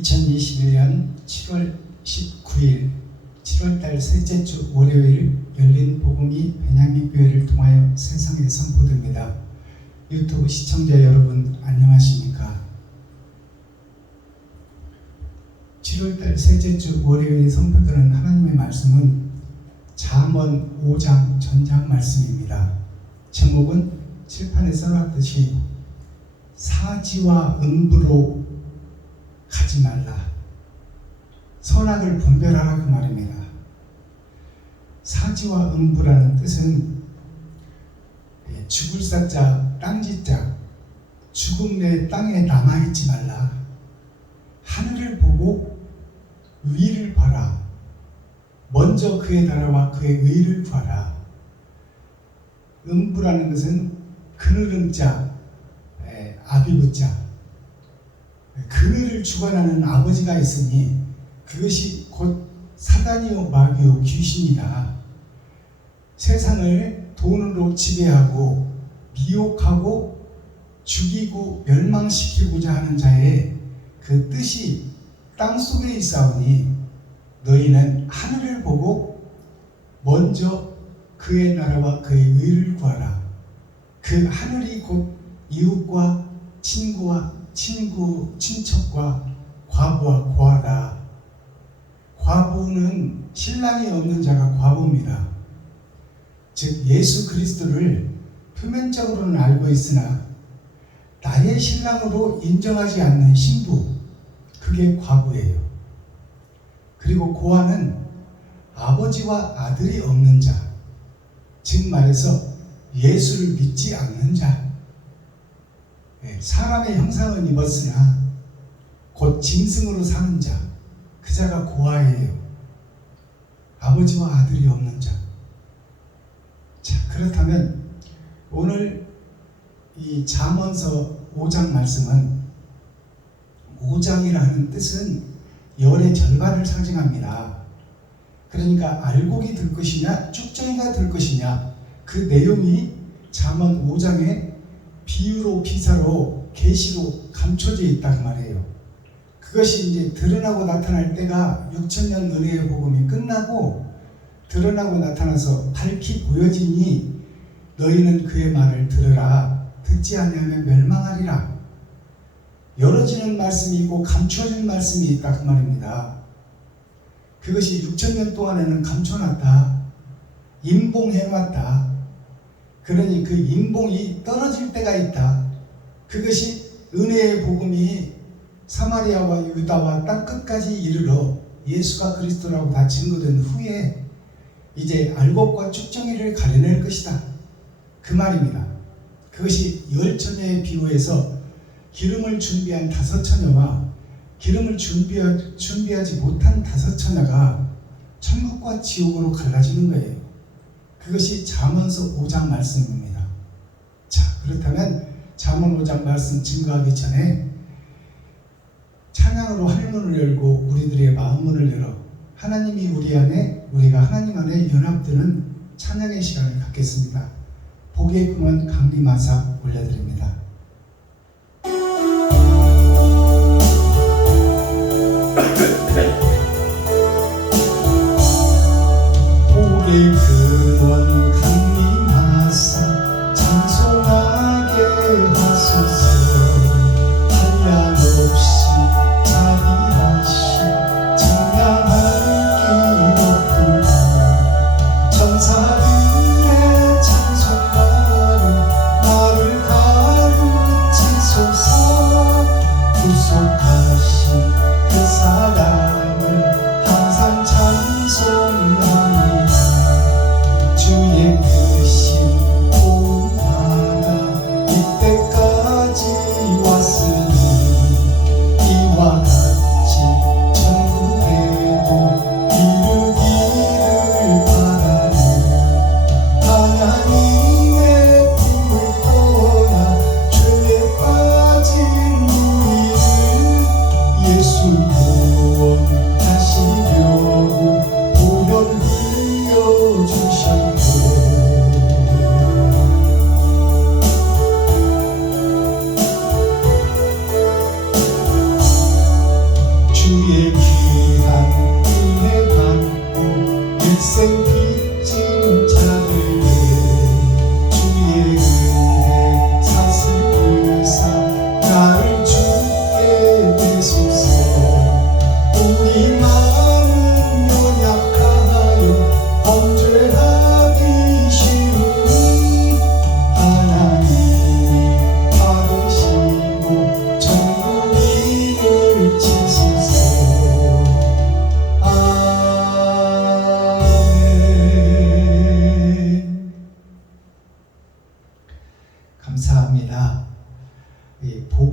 2021년 7월 19일 7월달 셋째 주 월요일 열린 복음이 베냐민 교회를 통하여 세상에 선포됩니다. 유튜브 시청자 여러분 안녕하십니까? 7월달 셋째 주 월요일 선포되는 하나님의 말씀은 잠언 5장 전장 말씀입니다. 제목은 칠판에 써놨듯이 사지와 음부로 가지 말라, 선악을 분별하라 그 말입니다. 사지와 음부라는 뜻은 죽을 사자, 땅짓자, 죽음 내 땅에 남아있지 말라, 하늘을 보고 위를 봐라, 먼저 그의 나라와 그의 의를 구하라. 음부라는 것은 그느름자, 아비부자, 그늘을 주관하는 아버지가 있으니 그것이 곧 사단이요 마귀요 귀신이다. 세상을 돈으로 지배하고 미혹하고 죽이고 멸망시키고자 하는 자의 그 뜻이 땅속에 있사오니 너희는 하늘을 보고 먼저 그의 나라와 그의 의를 구하라. 그 하늘이 곧 이웃과 친척과 과부와 고아다. 과부는 신랑이 없는 자가 과부입니다. 즉 예수 그리스도를 표면적으로는 알고 있으나 나의 신랑으로 인정하지 않는 신부, 그게 과부예요. 그리고 고아는 아버지와 아들이 없는 자, 즉 말해서 예수를 믿지 않는 자, 사람의 형상은 입었으나 곧 짐승으로 사는 자, 그 자가 고아예요. 아버지와 아들이 없는 자. 자, 그렇다면 오늘 이 잠언서 5장 말씀은 5장이라는 뜻은 열의 절반을 상징합니다. 그러니까 알곡이 들 것이냐 쭉정이가 들 것이냐, 그 내용이 잠언 5장에 비유로 비사로 계시로 감춰져 있다 그 말이에요. 그것이 이제 드러나고 나타날 때가 6,000년 은혜의 복음이 끝나고 드러나고 나타나서 밝히 보여지니 너희는 그의 말을 들으라. 듣지 아니하면 멸망하리라. 열어지는 말씀이 있고 감춰진 말씀이 있다 그 말입니다. 그것이 6,000년 동안에는 감춰놨다, 임봉해놨다. 그러니 그 임봉이 떨어질 때가 있다. 그것이 은혜의 복음이 사마리아와 유다와 땅끝까지 이르러 예수가 그리스도라고 다 증거된 후에 이제 알곡과 쭉정이를 가려낼 것이다 그 말입니다. 그것이 10처녀의 비유에서 기름을 준비한 5처녀와 기름을 준비하지 못한 5처녀가 천국과 지옥으로 갈라지는 거예요. 그것이 잠언서 5장 말씀입니다. 자, 그렇다면 잠언 5장 말씀 증거하기 전에 찬양으로 하늘문을 열고 우리들의 마음문을 열어 하나님이 우리 안에, 우리가 하나님 안에 연합되는 찬양의 시간을 갖겠습니다. 복의 근원 강림하사 올려드립니다. 복의 근원 강림하사 찬송하게 하소서. 한량없이 자비하시 증량할 기록구나. 천사들의 찬송가로 나를 가르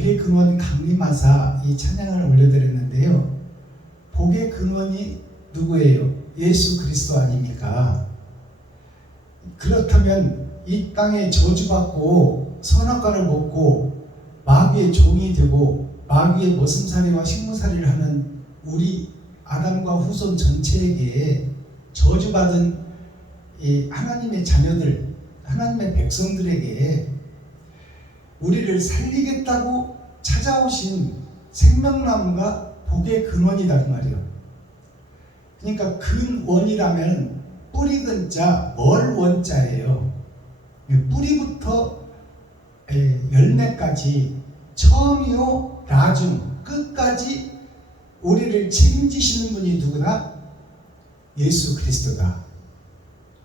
복의 근원 강림하사 이 찬양을 올려드렸는데요. 복의 근원이 누구예요? 예수 그리스도 아닙니까? 그렇다면 이 땅에 저주받고 선악과를 먹고 마귀의 종이 되고 마귀의 머슴살이와 식물살이를 하는 우리 아담과 후손 전체에게 저주받은 이 하나님의 자녀들, 하나님의 백성들에게 우리를 살리겠다고 찾아오신 생명나무가 복의 근원이다 그 말이에요. 그러니까 근원이라면 뿌리 근자 멀 원자예요. 뿌리부터 열매까지 처음이요 나중 끝까지 우리를 책임지시는 분이 누구나? 예수 그리스도다.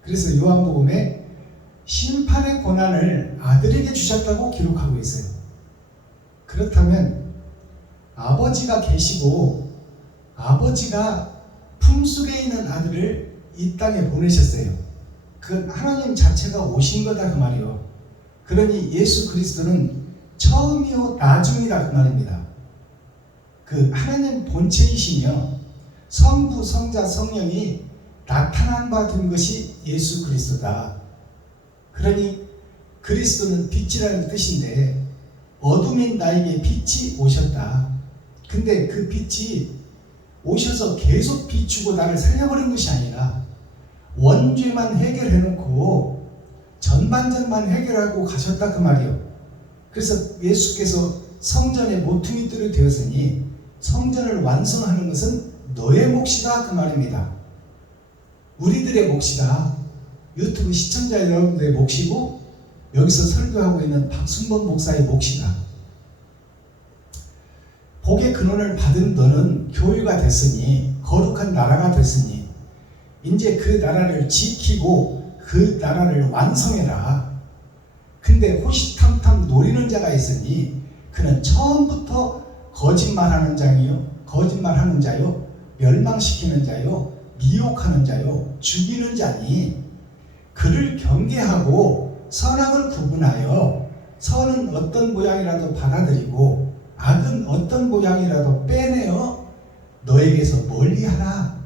그래서 요한복음에 심판의 권한을 아들에게 주셨다고 기록하고 있어요. 그렇다면 아버지가 계시고 아버지가 품속에 있는 아들을 이 땅에 보내셨어요. 그 하나님 자체가 오신 거다 그 말이요. 그러니 예수 그리스도는 처음이요 나중이다 그 말입니다. 그 하나님 본체이시며 성부 성자 성령이 나타난 바 된 것이 예수 그리스도다. 그러니 그리스도는 빛이라는 뜻인데 어둠인 나에게 빛이 오셨다. 근데 그 빛이 오셔서 계속 비추고 나를 살려버린 것이 아니라 원죄만 해결해놓고 전반전만 해결하고 가셨다 그 말이요. 그래서 예수께서 성전의 모퉁이돌이 되었으니 성전을 완성하는 것은 너의 몫이다 그 말입니다. 우리들의 몫이다. 유튜브 시청자 여러분들의 몫이고 여기서 설교하고 있는 박순범 목사의 몫이다. 복의 근원을 받은 너는 교회가 됐으니 거룩한 나라가 됐으니 이제 그 나라를 지키고 그 나라를 완성해라. 근데 호시탐탐 노리는 자가 있으니 그는 처음부터 거짓말하는 자요, 멸망시키는 자요, 미혹하는 자요, 죽이는 자니 그를 경계하고 선악을 구분하여 선은 어떤 모양이라도 받아들이고 악은 어떤 모양이라도 빼내어 너에게서 멀리하라.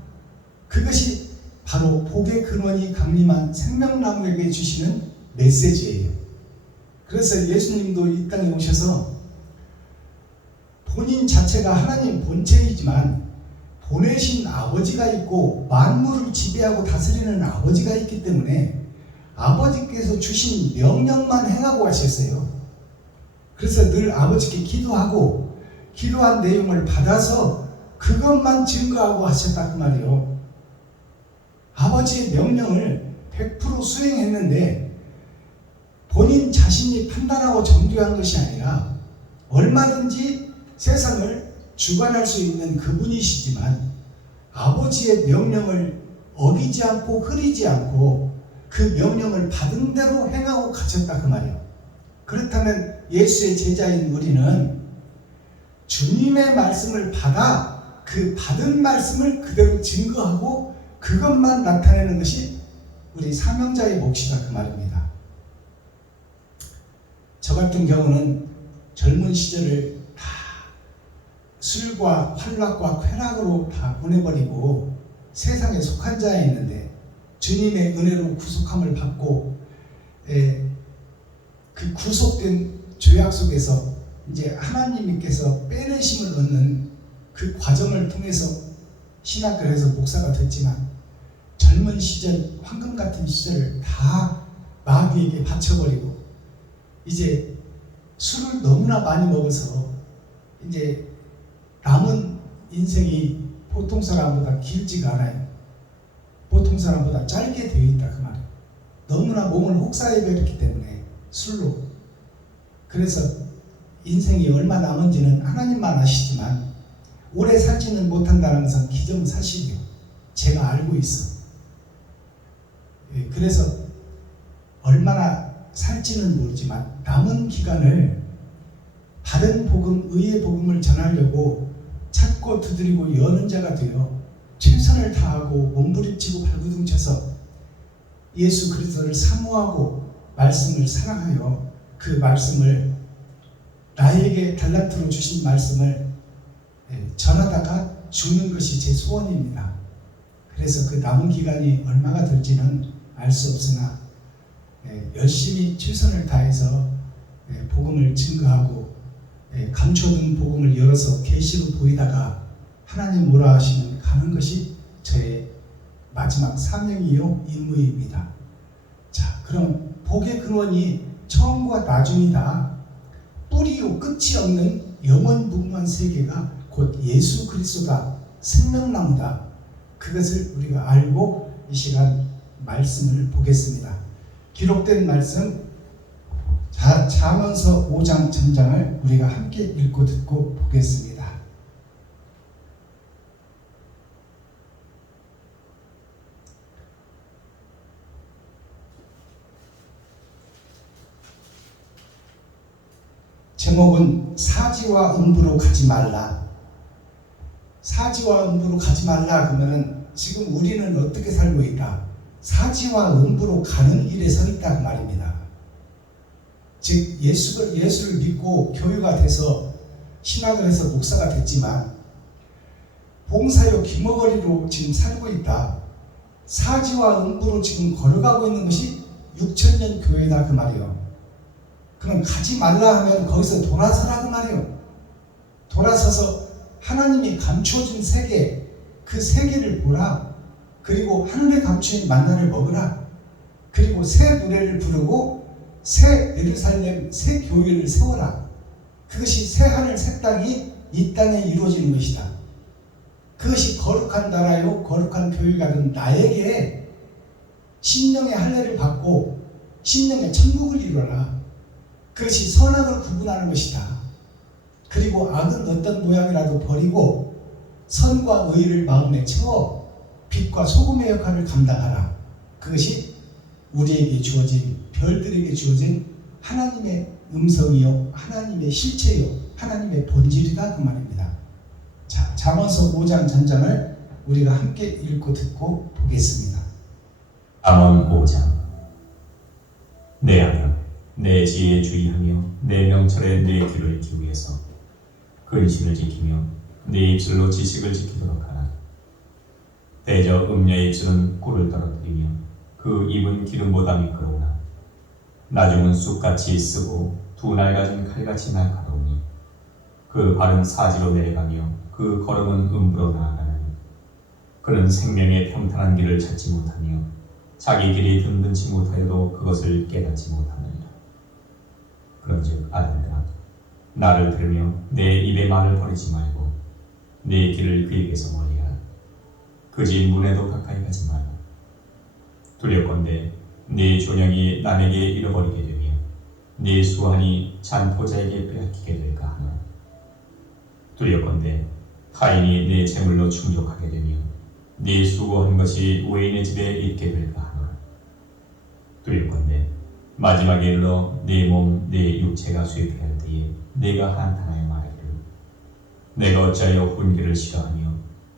그것이 바로 복의 근원이 강림한 생명나무에게 주시는 메시지예요. 그래서 예수님도 이 땅에 오셔서 본인 자체가 하나님 본체이지만 보내신 아버지가 있고 만물을 지배하고 다스리는 아버지가 있기 때문에 아버지께서 주신 명령만 행하고 가셨어요. 그래서 늘 아버지께 기도하고 기도한 내용을 받아서 그것만 증거하고 하셨다 그 말이에요. 아버지의 명령을 100% 수행했는데 본인 자신이 판단하고 정죄한 것이 아니라 얼마든지 세상을 주관할 수 있는 그분이시지만 아버지의 명령을 어기지 않고 흐리지 않고 그 명령을 받은 대로 행하고 가셨다 그 말이에요. 그렇다면 예수의 제자인 우리는 주님의 말씀을 받아 그 받은 말씀을 그대로 증거하고 그것만 나타내는 것이 우리 사명자의 몫이다 그 말입니다. 저 같은 경우는 젊은 시절을 다 술과 환락과 쾌락으로 다 보내버리고 세상에 속한 자였는데 주님의 은혜로 구속함을 받고 그 구속된 죄악 속에서 이제 하나님께서 빼내심을 얻는 그 과정을 통해서 신학교에서 목사가 됐지만 젊은 시절, 황금 같은 시절을 다 마귀에게 바쳐버리고 이제 술을 너무나 많이 먹어서 이제 남은 인생이 보통 사람보다 길지가 않아요. 보통 사람보다 짧게 되어 있다 그 말이에요. 너무나 몸을 혹사해버렸기 때문에 술로. 그래서 인생이 얼마 남은지는 하나님만 아시지만 오래 살지는 못한다는 것은 기정사실이에요. 제가 알고 있어. 그래서 얼마나 살지는 모르지만 남은 기간을 바른 복음, 의의 복음을 전하려고 찾고 두드리고 여는 자가 되어 최선을 다하고 몸부림치고 발부둥쳐서 예수 그리스도를 사모하고 말씀을 사랑하여 그 말씀을 나에게 달란트로 주신 말씀을 전하다가 죽는 것이 제 소원입니다. 그래서 그 남은 기간이 얼마가 될지는 알 수 없으나 열심히 최선을 다해서 복음을 증거하고 감춰둔 복음을 열어서 계시로 보이다가 하나님 오라 하시면 가는 것이 저의 마지막 사명이요 임무입니다. 자, 그럼 복의 근원이 처음과 나중이다. 뿌리요 끝이 없는 영원무궁한 세계가 곧 예수 그리스도다. 생명나무다. 그것을 우리가 알고 이 시간 말씀을 보겠습니다. 기록된 말씀 잠언서 5장 전장을 우리가 함께 읽고 듣고 보겠습니다. 제목은 사지와 음부로 가지 말라. 사지와 음부로 가지 말라 그러면은 지금 우리는 어떻게 살고 있다? 사지와 음부로 가는 길에 서 있다 그 말입니다. 즉 예수를 믿고 교유가 돼서 신학을 해서 목사가 됐지만 봉사요 기머거리로 지금 살고 있다. 사지와 음부로 지금 걸어가고 있는 것이 6,000년 교회다 그 말이에요. 그럼 가지 말라 하면 거기서 돌아서라 그 말이에요. 돌아서서 하나님이 감추어준 세계, 그 세계를 보라. 그리고 하늘에 감추인 만나를 먹으라. 그리고 새 노래를 부르고 새 예루살렘, 새 교회를 세워라. 그것이 새 하늘, 새 땅이 이 땅에 이루어지는 것이다. 그것이 거룩한 나라요, 거룩한 교회가 된 나에게 심령의 할례를 받고 심령의 천국을 이루어라. 그것이 선악을 구분하는 것이다. 그리고 악은 어떤 모양이라도 버리고 선과 의를 마음에 채워 빛과 소금의 역할을 감당하라. 그것이 우리에게 주어진, 별들에게 주어진 하나님의 음성이요, 하나님의 실체요, 하나님의 본질이다 그 말입니다. 자, 잠언서 5장 전장을 우리가 함께 읽고 듣고 보겠습니다. 잠언 5장. 내 아들, 내 지혜에 주의하며 내 명철에 내 귀를 기울여서 근신을 지키며 내 입술로 지식을 지키도록 하라. 대저 음녀의 입술은 꿀을 떨어뜨리며 그 입은 기름보다 미끄러우나 나중은 쑥같이 쓰고 두 날가진 칼같이 날카로우니 그 발은 사지로 내려가며 그 걸음은 음부로 나아가나니 그는 생명의 평탄한 길을 찾지 못하며 자기 길이 든든치 못하여도 그것을 깨닫지 못하느니라. 그런즉 아들들아, 나를 들으며 내 입의 말을 버리지 말고 내 길을 그에게서 멀리하라. 그 집 문에도 가까이 가지 말라. 두렵건대 네 존영이 남에게 잃어버리게 되며 네 수완이 잔포자에게 빼앗기게 될까 하노라. 두렵건대 타인이 네 재물로 충족하게 되며 네 수고한 것이 외인의 집에 있게 될까 하노라. 두렵건대 마지막에 이르러 네 몸, 네 육체가 쇠퇴할 때에 내가 한탄하여 말하기를 내가 어찌하여 훈계를 싫어하며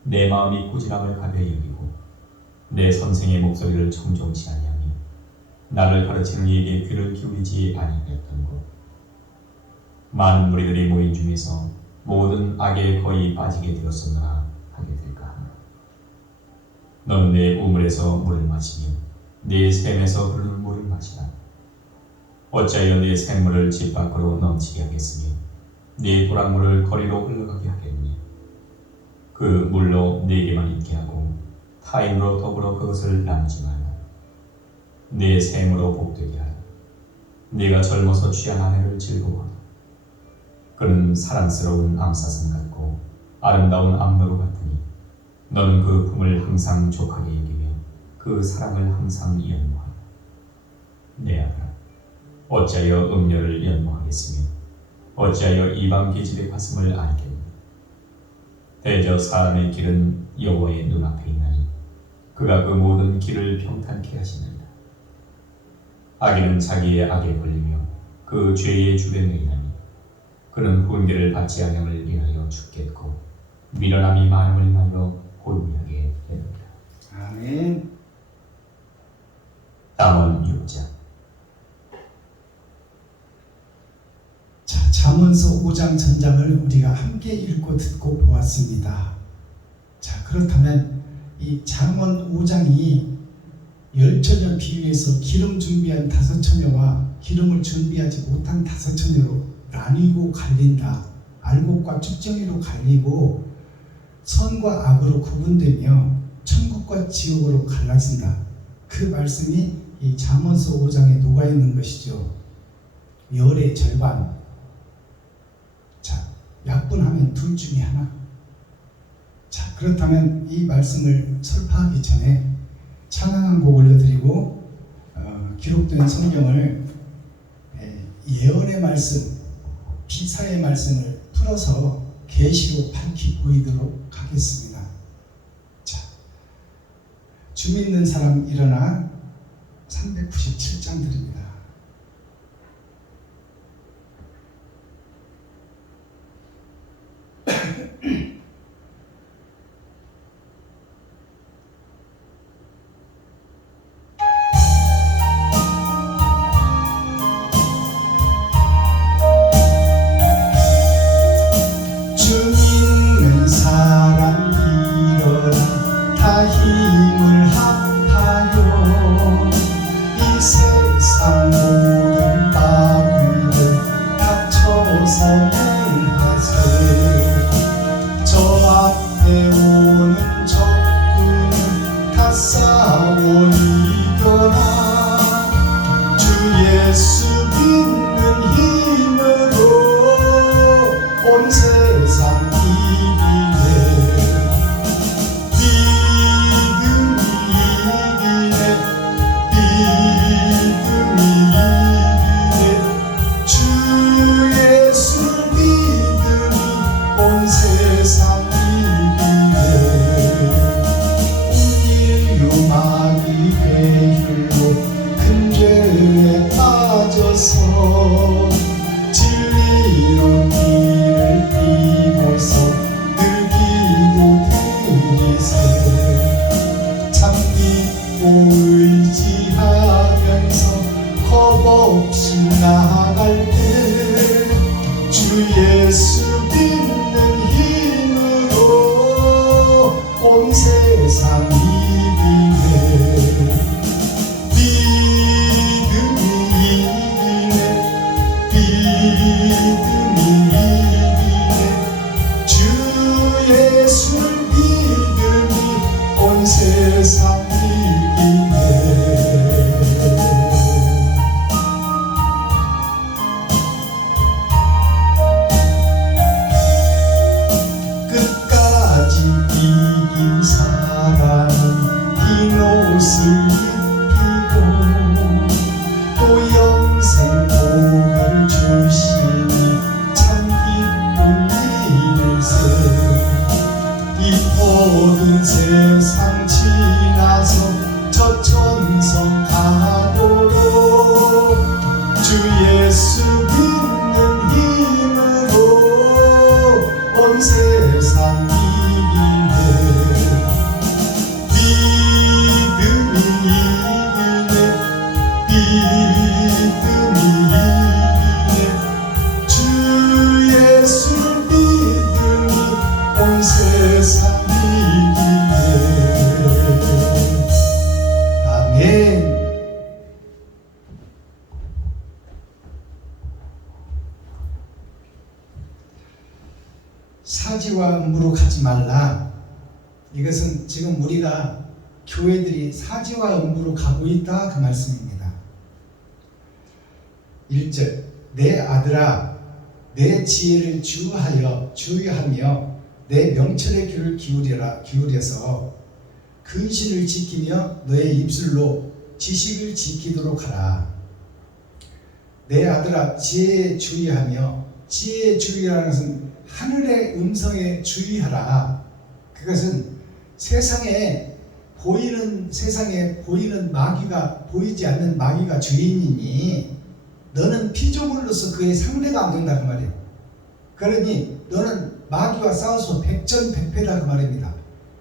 내 마음이 꾸지람을 가벼이 여기고 내 선생의 목소리를 청종치 아니하며 나를 가르치는 이에게 귀를 기울이지 아니하였던고. 많은 무리들이 모인 중에서 모든 악에 거의 빠지게 되었으나 하게 될까 하노라. 너는 내 우물에서 물을 마시며 내 샘에서 흐르는 물을 마시라. 어찌하여 네 샘물을 집 밖으로 넘치게 하겠으며 네 도랑물을 거리로 흘러가게 하겠느냐. 그 물로 네게만 있게 하고 타인으로 더불어 그것을 나누지 말라. 네 샘으로 복되게 하라. 네가 젊어서 취한 아내를 즐거워하라. 그는 사랑스러운 암사슴 같고 아름다운 암노루 같으니 너는 그 품을 항상 족하게 여기며 그 사랑을 항상 연모하라. 내 아들아, 어찌하여 음녀를 연모하겠으며 어찌하여 이방 계집의 가슴을 안겠느냐. 대저 사람의 길은 여호와의 눈앞에 있나니 그가 그 모든 길을 평탄케 하시느니라. 악인은 자기의 악에 걸리며 그 죄의 주변에 있나니 그는 훈계를 받지 아니함을 인하여 죽겠고 미련함이 많음을 인하여 혼미하게 되느니라. 아멘. 잠언 6장. 자, 잠언서 5장 전장을 우리가 함께 읽고 듣고 보았습니다. 자, 그렇다면 이 잠언 5장이 열처녀 비유에서 기름 준비한 5처녀와 기름을 준비하지 못한 5처녀로 나뉘고 갈린다. 알곡과 쭉정이로 갈리고 선과 악으로 구분되며 천국과 지옥으로 갈라진다. 그 말씀이 이 잠언서 5장에 녹아있는 것이죠. 열의 절반. 자, 약분하면 둘 중에 하나. 자, 그렇다면 이 말씀을 설파하기 전에 찬양 한 곡 올려드리고 기록된 성경을 예언의 말씀, 비사의 말씀을 풀어서 계시로 밝히 보이도록 하겠습니다. 자, 주 믿는 사람 일어나 397장 드립니다. 힘을 합하여 이 세상 모든 마귀를 닥쳐서 멸하세. 저 앞에 오는 적군을 다 싸워 이겨라. 주 예수 믿는 힘으로 온 세상 이기네. 진리로 길을 띠고서 늘기도 들이세. 참 믿고 의지하면서 겁없이 나아갈 때 주 예수 믿는 힘으로 온 세상 이기네. 세상 이기네. 끝까지 이긴 사람은 흰 옷을 입히고 또 영생 복을 주시니 참 기쁜 일일세. 이 모든 세상 지나서 저 천성 가도록 주 예수 믿는 힘으로 온 세상 이기네. 믿음이 이기네. 믿음이 이기네. 주 예수 믿음이 온 세상 사지와 음부로 가지 말라. 이것은 지금 우리가 교회들이 사지와 음부로 가고 있다 그 말씀입니다. 1절 내 아들아 내 지혜를 주의하며 내 명철의 귀를 기울여서 근신을 지키며 너의 입술로 지식을 지키도록 하라. 내 아들아 지혜에 주의하며, 지혜에 주의하는 것은 하늘의 음성에 주의하라. 그것은 세상에 보이는 마귀가, 보이지 않는 마귀가 주인이니 너는 피조물로서 그의 상대가 안 된다 그 말이에요. 그러니 너는 마귀와 싸워서 백전백패다 그 말입니다.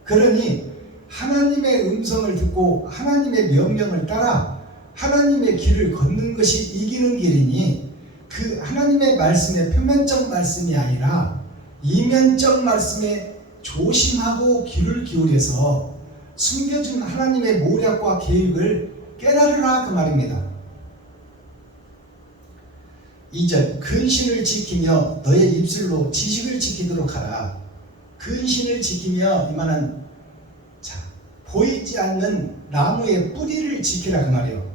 그러니 하나님의 음성을 듣고 하나님의 명령을 따라 하나님의 길을 걷는 것이 이기는 길이니, 그 하나님의 말씀의 표면적 말씀이 아니라 이면적 말씀에 조심하고 귀를 기울여서 숨겨진 하나님의 모략과 계획을 깨달으라 그 말입니다. 2절 근신을 지키며 너의 입술로 지식을 지키도록 하라. 근신을 지키며 이 말은 보이지 않는 나무의 뿌리를 지키라 그 말이에요.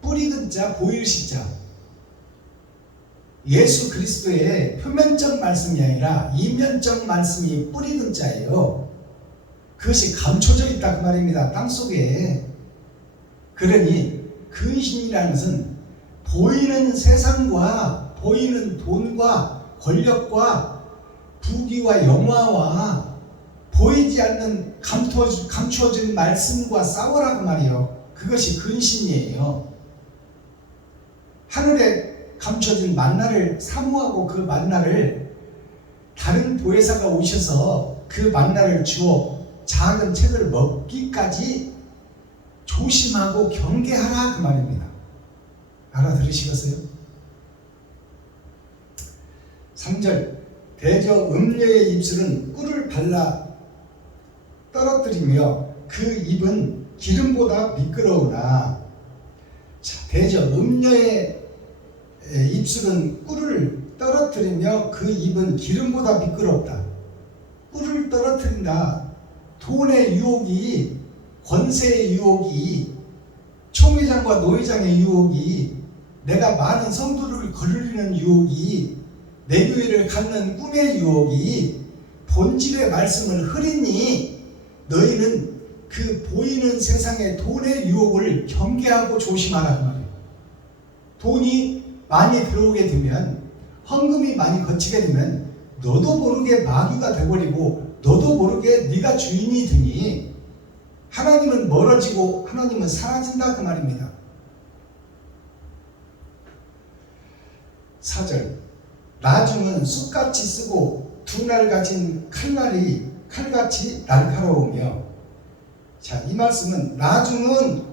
뿌리 근자 보일 시자. 예수 그리스도의 표면적 말씀이 아니라 이면적 말씀이 뿌리 근자예요. 그것이 감춰져 있다 그 말입니다. 땅속에. 그러니 근신이라는 것은 보이는 세상과 보이는 돈과 권력과 부귀와 영화와 보이지 않는 감추어진 말씀과 싸워라 그 말이에요. 그것이 근신이에요. 하늘에 감춰진 만나를 사모하고 그 만나를 다른 보혜사가 오셔서 그 만나를 주어 작은 책을 먹기까지 조심하고 경계하라 그 말입니다. 알아들으시겠어요? 3절 대저 음녀의 입술은 꿀을 발라 떨어뜨리며 그 입은 기름보다 미끄러우나. 대저 음녀의 입술은 꿀을 떨어뜨리며 그 입은 기름보다 미끄럽다. 꿀을 떨어뜨린다. 돈의 유혹이, 권세의 유혹이, 총회장과 노회장의 유혹이, 내가 많은 성도를 거르리는 유혹이, 내 교회를 갖는 꿈의 유혹이 본질의 말씀을 흐리니 너희는 그 보이는 세상의 돈의 유혹을 경계하고 조심하라 그 말이에요. 돈이 많이 들어오게 되면, 헌금이 많이 거치게 되면 너도 모르게 마귀가 돼버리고 너도 모르게 네가 주인이 되니 하나님은 멀어지고 하나님은 사라진다 그 말입니다. 4절 나중은 쑥같이 쓰고 두 날 가진 칼같이 날카로우며. 이 말씀은 나중은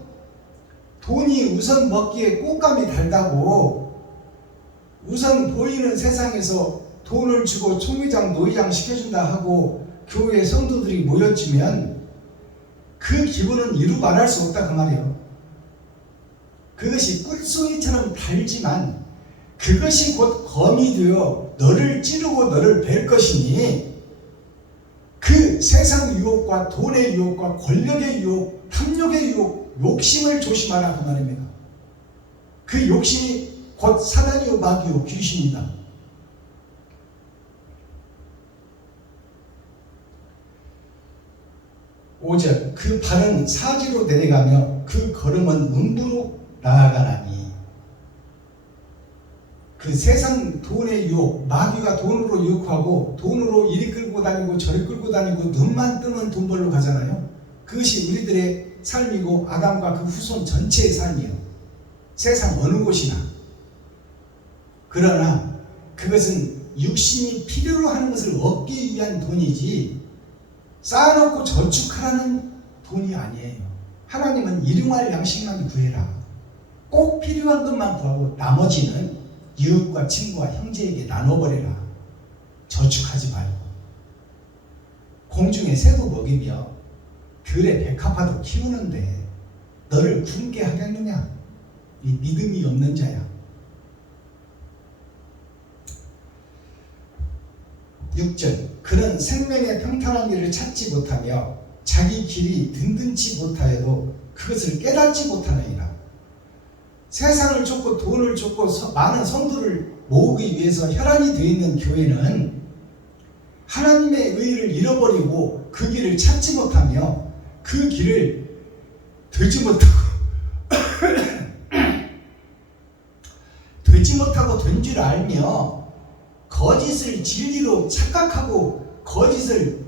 돈이 우선 먹기에 꽃감이 달다고 우선 보이는 세상에서 돈을 주고 총회장 노회장 시켜준다 하고 교회 성도들이 모여지면 그 기분은 이루 말할 수 없다 그 말이에요. 그것이 꿀송이처럼 달지만 그것이 곧 검이 되어 너를 찌르고 너를 벨 것이니 그 세상 유혹과 돈의 유혹과 권력의 유혹, 탐욕의 유혹, 욕심을 조심하라 그 말입니다. 그 욕심이 곧 사단이요 마귀요 귀신이다. (5절) 그 발은 사지로 내려가며 그 걸음은 음부로 나아가나니. 그 세상 돈의 유혹, 마귀가 돈으로 유혹하고 돈으로 이리 끌고 다니고 저리 끌고 다니고 눈만 뜨면 돈 벌러 가잖아요. 그것이 우리들의 삶이고 아담과 그 후손 전체의 삶이에요. 세상 어느 곳이나. 그러나 그것은 육신이 필요로 하는 것을 얻기 위한 돈이지 쌓아놓고 저축하라는 돈이 아니에요. 하나님은 일용할 양식만 구해라. 꼭 필요한 것만 구하고 나머지는 이웃과 친구와 형제에게 나눠버려라. 저축하지 말고. 공중의 새도 먹이며 들의 백합화도 키우는데 너를 굶게 하겠느냐? 이 믿음이 없는 자야. 6절 그는 생명의 평탄한 길을 찾지 못하며 자기 길이 든든치 못하여도 그것을 깨닫지 못하느니라. 세상을 쫓고 돈을 쫓고 많은 성도를 모으기 위해서 혈안이 되어 있는 교회는 하나님의 의를 잃어버리고 그 길을 찾지 못하며 그 길을 되지 못하고 된 줄 알며 거짓을 진리로 착각하고 거짓을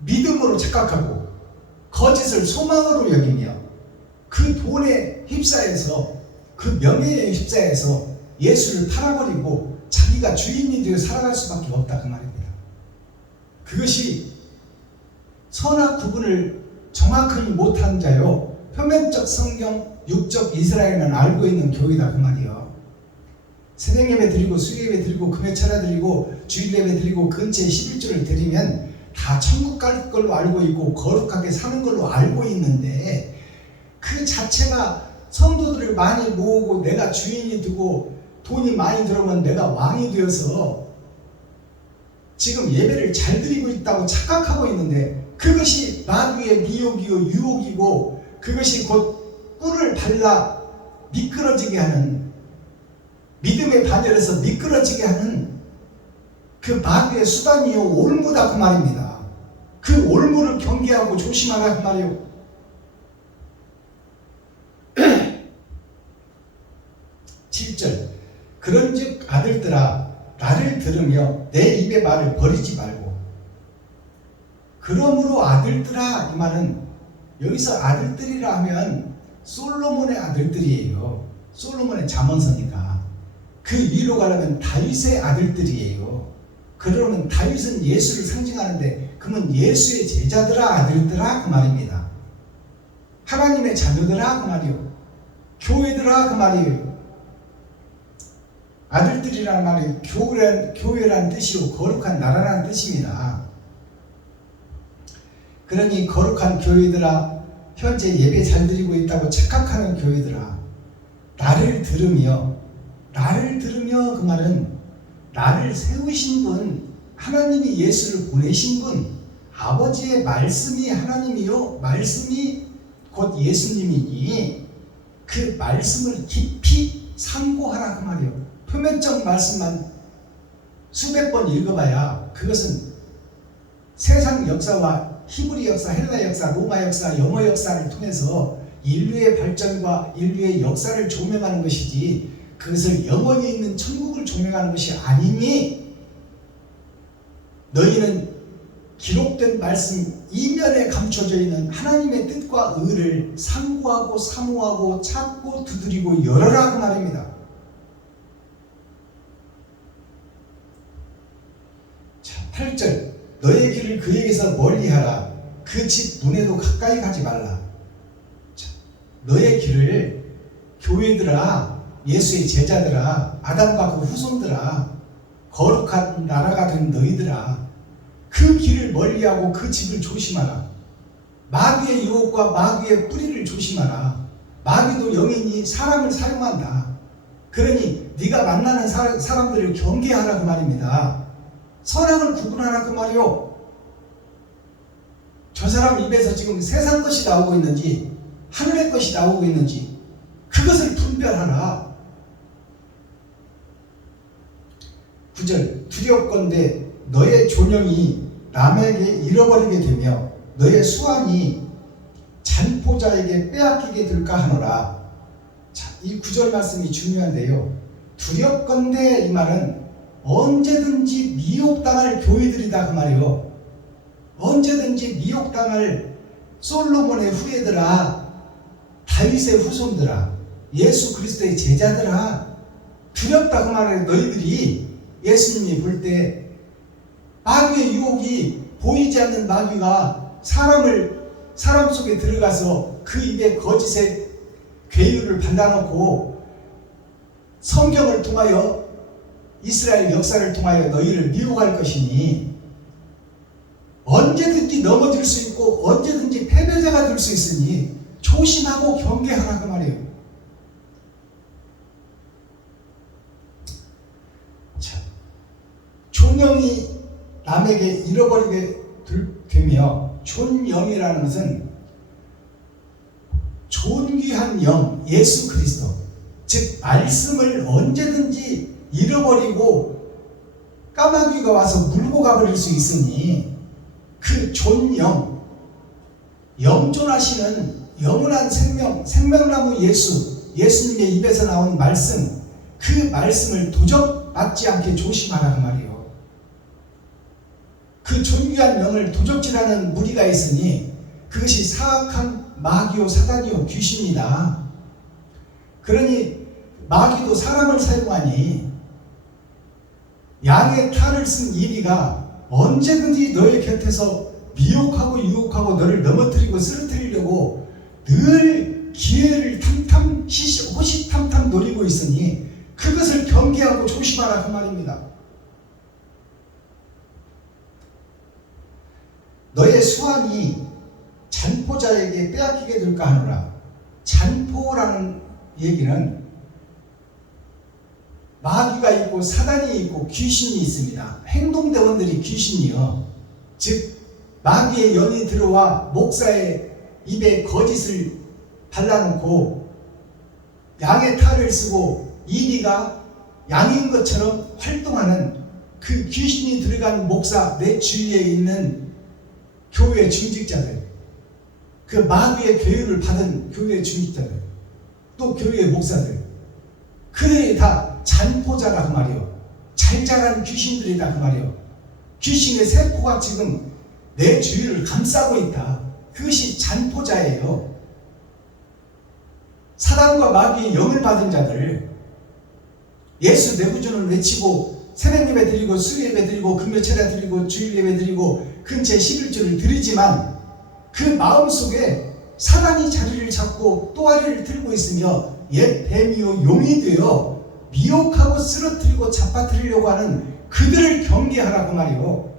믿음으로 착각하고 거짓을 소망으로 여기며 그 돈에 휩싸여서 그 명예에 휩싸여서 예수를 팔아버리고 자기가 주인이 되어 살아갈 수밖에 없다 그 말입니다. 그것이 선악 구분을 정확히 못한 자요 표면적 성경, 육적 이스라엘만 알고 있는 교회다 그 말이에요. 새벽 예배 드리고 수요 예배 드리고 금요철야 드리고 주일 예배 드리고 근처에 11조를 드리면 다 천국 갈 걸로 알고 있고 거룩하게 사는 걸로 알고 있는데, 그 자체가 성도들을 많이 모으고 내가 주인이 되고 돈이 많이 들어오면 내가 왕이 되어서 지금 예배를 잘 드리고 있다고 착각하고 있는데, 그것이 마귀의 미혹이고 유혹이고 그것이 곧 꿀을 발라 미끄러지게 하는, 믿음의 반열에서 미끄러지게 하는 그 마귀의 수단이요 올무다 그 말입니다. 그 올무를 경계하고 조심하라 그 말이요. 7절 그런즉 아들들아 나를 들으며 내 입의 말을 버리지 말고. 그러므로 아들들아, 이 말은 여기서 아들들이라 하면 솔로몬의 아들들이에요. 솔로몬의 잠언서니까. 그 위로 가려면 다윗의 아들들이에요. 그러면 다윗은 예수를 상징하는데, 그러면 예수의 제자들아 아들들아 그 말입니다. 하나님의 자녀들아 그 말이요. 교회들아 그 말이에요. 아들들이라는 말이 교회라는 뜻이요 거룩한 나라라는 뜻입니다. 그러니 거룩한 교회들아, 현재 예배 잘 드리고 있다고 착각하는 교회들아, 나를 들으며 그 말은 나를 세우신 분, 하나님이 예수를 보내신 분, 아버지의 말씀이 하나님이요 말씀이 곧 예수님이니 그 말씀을 깊이 상고하라 그 말이요. 표면적 말씀만 수백 번 읽어봐야 그것은 세상 역사와 히브리 역사, 헬라 역사, 로마 역사, 영어 역사를 통해서 인류의 발전과 인류의 역사를 조명하는 것이지, 그것을 영원히 있는 천국을 조명하는 것이 아니니, 너희는 기록된 말씀 이면에 감춰져 있는 하나님의 뜻과 의를 상고하고 사모하고 찾고 두드리고 열어라 그 말입니다. 자, 8절 너의 길을 그에게서 멀리하라. 그 집 문에도 가까이 가지 말라. 자, 너의 길을, 교회들아, 예수의 제자들아, 아담과 그 후손들아, 거룩한 나라가 된 너희들아, 그 길을 멀리하고 그 집을 조심하라. 마귀의 유혹과 마귀의 뿌리를 조심하라. 마귀도 영인이 사람을 사용한다. 그러니 네가 만나는 사람들을 경계하라 그 말입니다. 선악을 구분하라 그 말이요. 저 사람 입에서 지금 세상 것이 나오고 있는지 하늘의 것이 나오고 있는지 그것을 분별하라. 9절 두렵건대 너의 존영이 남에게 잃어버리게 되며 너의 수완이 잔포자에게 빼앗기게 될까 하노라. 자, 이 9절 말씀이 중요한데요. 두렵건대 이 말은 언제든지 미혹당할 교회들이다 그 말이요. 언제든지 미혹당할 솔로몬의 후예들아, 다윗의 후손들아, 예수 그리스도의 제자들아, 두렵다 그 말을 너희들이 예수님이 볼 때 마귀의 유혹이, 보이지 않는 마귀가 사람 속에 들어가서 그 입에 거짓의 괴유를 발라놓고 성경을 통하여 이스라엘 역사를 통하여 너희를 미혹할 것이니 언제든지 넘어질 수 있고 언제든지 패배자가 될 수 있으니 조심하고 경계하라 그 말이에요. 자, 존영이 남에게 잃어버리게 되며, 존영이라는 것은 존귀한 영, 예수 그리스도, 즉 말씀을 언제든지 잃어버리고 까마귀가 와서 물고 가버릴 수 있으니 그 존영, 영존하시는 영원한 생명, 생명나무 예수, 예수님의 입에서 나온 말씀, 그 말씀을 도적맞지 않게 조심하라 그 말이에요. 그 존귀한 영을 도적질하는 무리가 있으니 그것이 사악한 마귀요 사단이요 귀신이다. 그러니 마귀도 사람을 사용하니 양의 탈을 쓴 이리가 언제든지 너의 곁에서 미혹하고 유혹하고 너를 넘어뜨리고 쓰러뜨리려고 늘 기회를 호시탐탐 노리고 있으니 그것을 경계하고 잔포자라 그 말입니다. 너의 수완이 잔포자에게 빼앗기게 될까 하노라. 잔포라는 얘기는 마귀가 있고 사단이 있고 귀신이 있습니다. 행동대원들이 귀신이요. 즉 마귀의 영이 들어와 목사의 입에 거짓을 발라놓고 양의 탈을 쓰고 이리가 양인 것처럼 활동하는 그 귀신이 들어간 목사, 내 주위에 있는 교회 중직자들, 그 마귀의 교육을 받은 교회 중직자들, 또 교회 목사들, 그들이 다 잔포자라 그 말이요. 잘 자란 귀신들이다 그 말이요. 귀신의 세포가 지금 내 주위를 감싸고 있다. 그것이 잔포자예요. 사단과 마귀의 영을 받은 자들, 예수 내 구주를 외치고 새벽 예배 드리고 수요 예배 드리고 금요철야 드리고 주일 예배 드리고 근처에 11조를 드리지만 그 마음속에 사단이 자리를 잡고 또아리를 들고 있으며 옛 뱀이요 용이 되어 미혹하고 쓰러뜨리고 잡아뜨리려고 하는 그들을 경계하라고 말이요.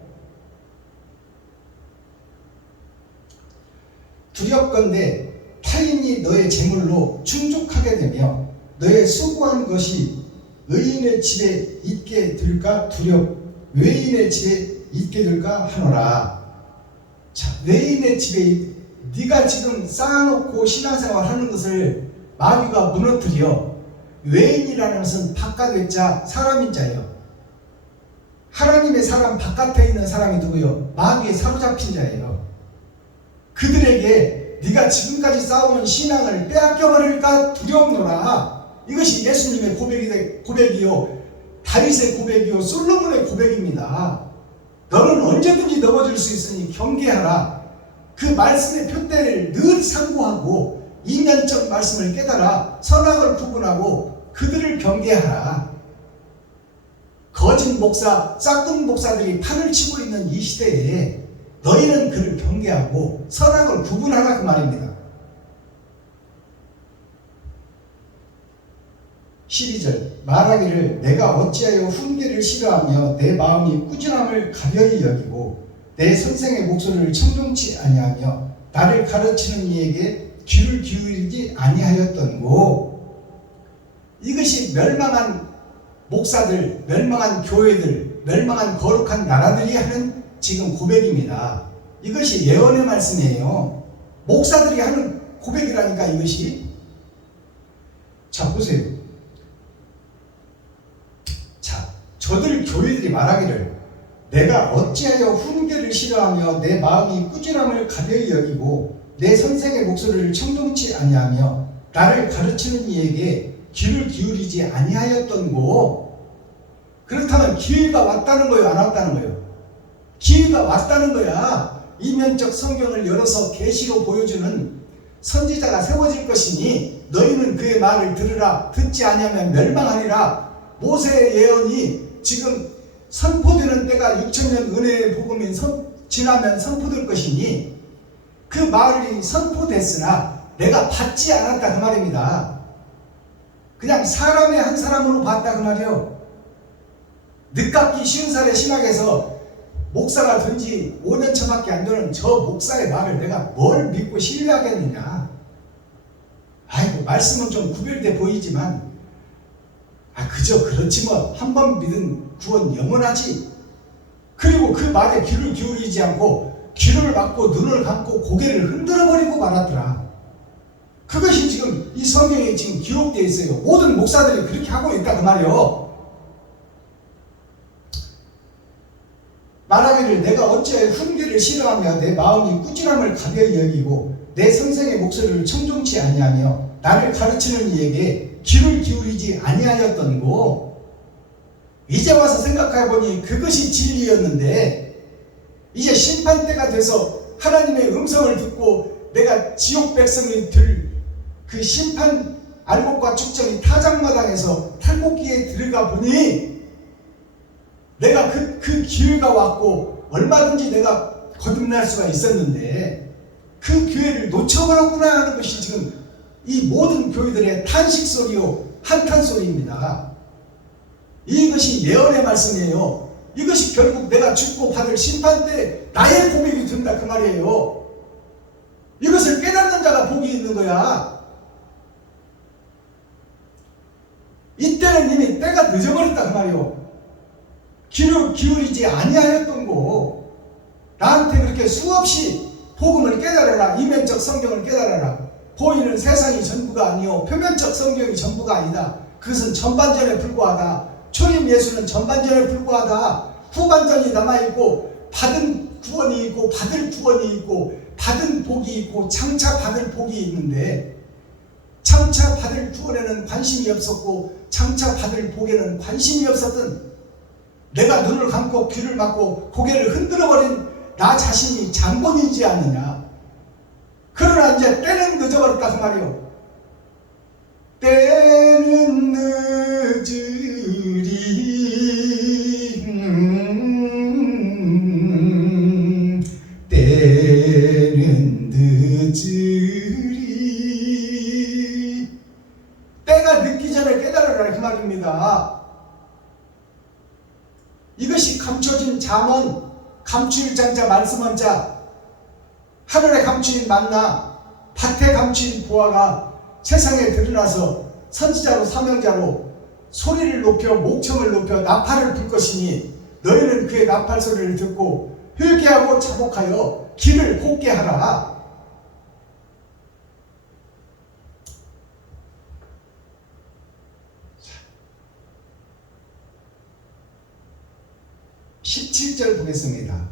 두렵건대 타인이 너의 재물로 충족하게 되며 너의 수고한 것이 의인의 집에 있게 될까 외인의 집에 있게 될까 하노라. 자, 외인의 집에 네가 지금 쌓아놓고 신앙생활 하는 것을 마귀가 무너뜨려. 외인이라는 것은 바깥의 자, 사람인 자예요. 하나님의 사람 바깥에 있는 사람이 누구요? 마귀에 사로잡힌 자예요. 그들에게 네가 지금까지 쌓아온 신앙을 빼앗겨버릴까 두려움노라. 이것이 예수님의 고백이요, 다윗의 고백이요, 솔로몬의 고백입니다. 너는 언제든지 넘어질 수 있으니 경계하라. 그 말씀의 표대를 늘 상고하고 이면적 말씀을 깨달아 선악을 구분하고 그들을 경계하라. 거짓 목사, 짝꿍 목사들이 판을 치고 있는 이 시대에 너희는 그를 경계하고 선악을 구분하라 그 말입니다. 12절 말하기를 내가 어찌하여 훈계를 싫어하며 내 마음이 꾸준함을 가벼이 여기고 내 선생의 목소리를 청종치 아니하며 나를 가르치는 이에게 귀를 기울이지 아니하였던고. 이것이 멸망한 목사들, 멸망한 교회들, 멸망한 거룩한 나라들이 하는 지금 고백입니다. 이것이 예언의 말씀이에요. 목사들이 하는 고백이라니까 이것이. 자 보세요. 자, 저들 교회들이 말하기를 내가 어찌하여 훈계를 싫어하며 내 마음이 꾸준함을 가벼이 여기고 내 선생의 목소리를 청종치 아니하며 나를 가르치는 이에게 귀를 기울이지 아니하였던고. 그렇다면 기회가 왔다는 거예요, 안 왔다는 거예요? 기회가 왔다는 거야. 이면적 성경을 열어서 계시로 보여주는 선지자가 세워질 것이니 너희는 그의 말을 들으라. 듣지 아니하면 멸망하리라. 모세의 예언이 지금 선포되는 때가 6천년 은혜의 복음이 지나면 선포될 것이니 그 말이 선포됐으나 내가 받지 않았다 그 말입니다. 그냥 사람의 한 사람으로 봤다 그 말이에요. 늦깎이 50살의 신학에서 목사가 된 지 5년 차밖에 안 되는 저 목사의 말을 내가 뭘 믿고 신뢰하겠느냐. 아이고 말씀은 좀 구별돼 보이지만 그저 그렇지 뭐 한 번 믿은 구원 영원하지. 그리고 그 말에 귀를 기울이지 않고 귀를 막고 눈을 감고 고개를 흔들어버리고 말았더라. 그것이 지금 이 성경에 지금 기록되어 있어요. 모든 목사들이 그렇게 하고 있다 그 말이요. 말하기를 내가 어찌하여 훈계를 싫어하며 내 마음이 꾸준함을 가벼이 여기고 내 선생의 목소리를 청종치 아니하며 나를 가르치는 이에게 귀를 기울이지 아니하였던고. 이제 와서 생각해보니 그것이 진리였는데 이제 심판때가 돼서 하나님의 음성을 듣고 내가 지옥 백성이 될 그 심판 알곡과 축정이 타작마당에서 탈곡기에 들어가 보니 내가 그 기회가 왔고 얼마든지 내가 거듭날 수가 있었는데 그 기회를 놓쳐버렸구나 하는 것이 지금 이 모든 교회들의 탄식 소리요, 한탄 소리입니다. 이것이 예언의 말씀이에요. 이것이 결국 내가 죽고 받을 심판 때 나의 고백이 된다 그 말이에요. 이것을 깨닫는 자가 복이 있는 거야. 이때는 이미 때가 늦어버렸다 그 말이요. 귀를 기울이지 아니하였던 거, 나한테 그렇게 수없이 복음을 깨달아라, 이면적 성경을 깨달아라. 보이는 세상이 전부가 아니요 표면적 성경이 전부가 아니다. 그것은 전반전에 불과하다. 초림 예수는 전반전에 불과하다. 후반전이 남아있고 받은 구원이 있고 받을 구원이 있고 받은 복이 있고 장차 받을 복이 있는데, 장차 받을 구원에는 관심이 없었고 장차 받을 복에는 관심이 없었던 내가 눈을 감고 귀를 막고 고개를 흔들어버린 나 자신이 장본이지 않느냐. 그러나 이제 때는 늦어버렸다 그 말이요. 때는 늦으리 때는 늦으리. 때가 늦기 전에 깨달으라 그 말입니다. 이것이 감춰진 잠언, 감추일 장자 말씀한 자, 하늘에 감추인 만나, 밭에 감추인 보화가 세상에 드러나서 선지자로 사명자로 소리를 높여 목청을 높여 나팔을 불 것이니 너희는 그의 나팔 소리를 듣고 회개하고 자복하여 길을 곱게 하라. 17절 보겠습니다.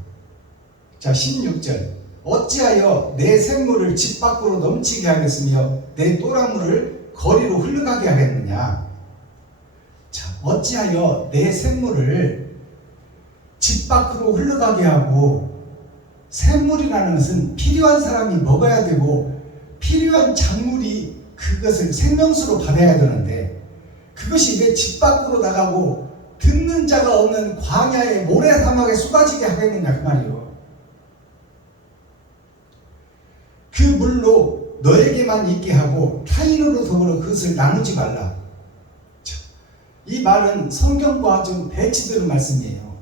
자, 16절. 어찌하여 내 생물을 집 밖으로 넘치게 하겠으며 내 또랑물을 거리로 흘러가게 하겠느냐. 자, 어찌하여 내 생물을 집 밖으로 흘러가게 하고, 생물이라는 것은 필요한 사람이 먹어야 되고 필요한 작물이 그것을 생명수로 받아야 되는데, 그것이 왜 집 밖으로 나가고 듣는 자가 없는 광야의 모래사막에 쏟아지게 하겠느냐 그 말이요. 그 물로 너에게만 있게 하고 타인으로 더불어 그것을 나누지 말라. 자, 이 말은 성경과 좀 배치되는 말씀이에요.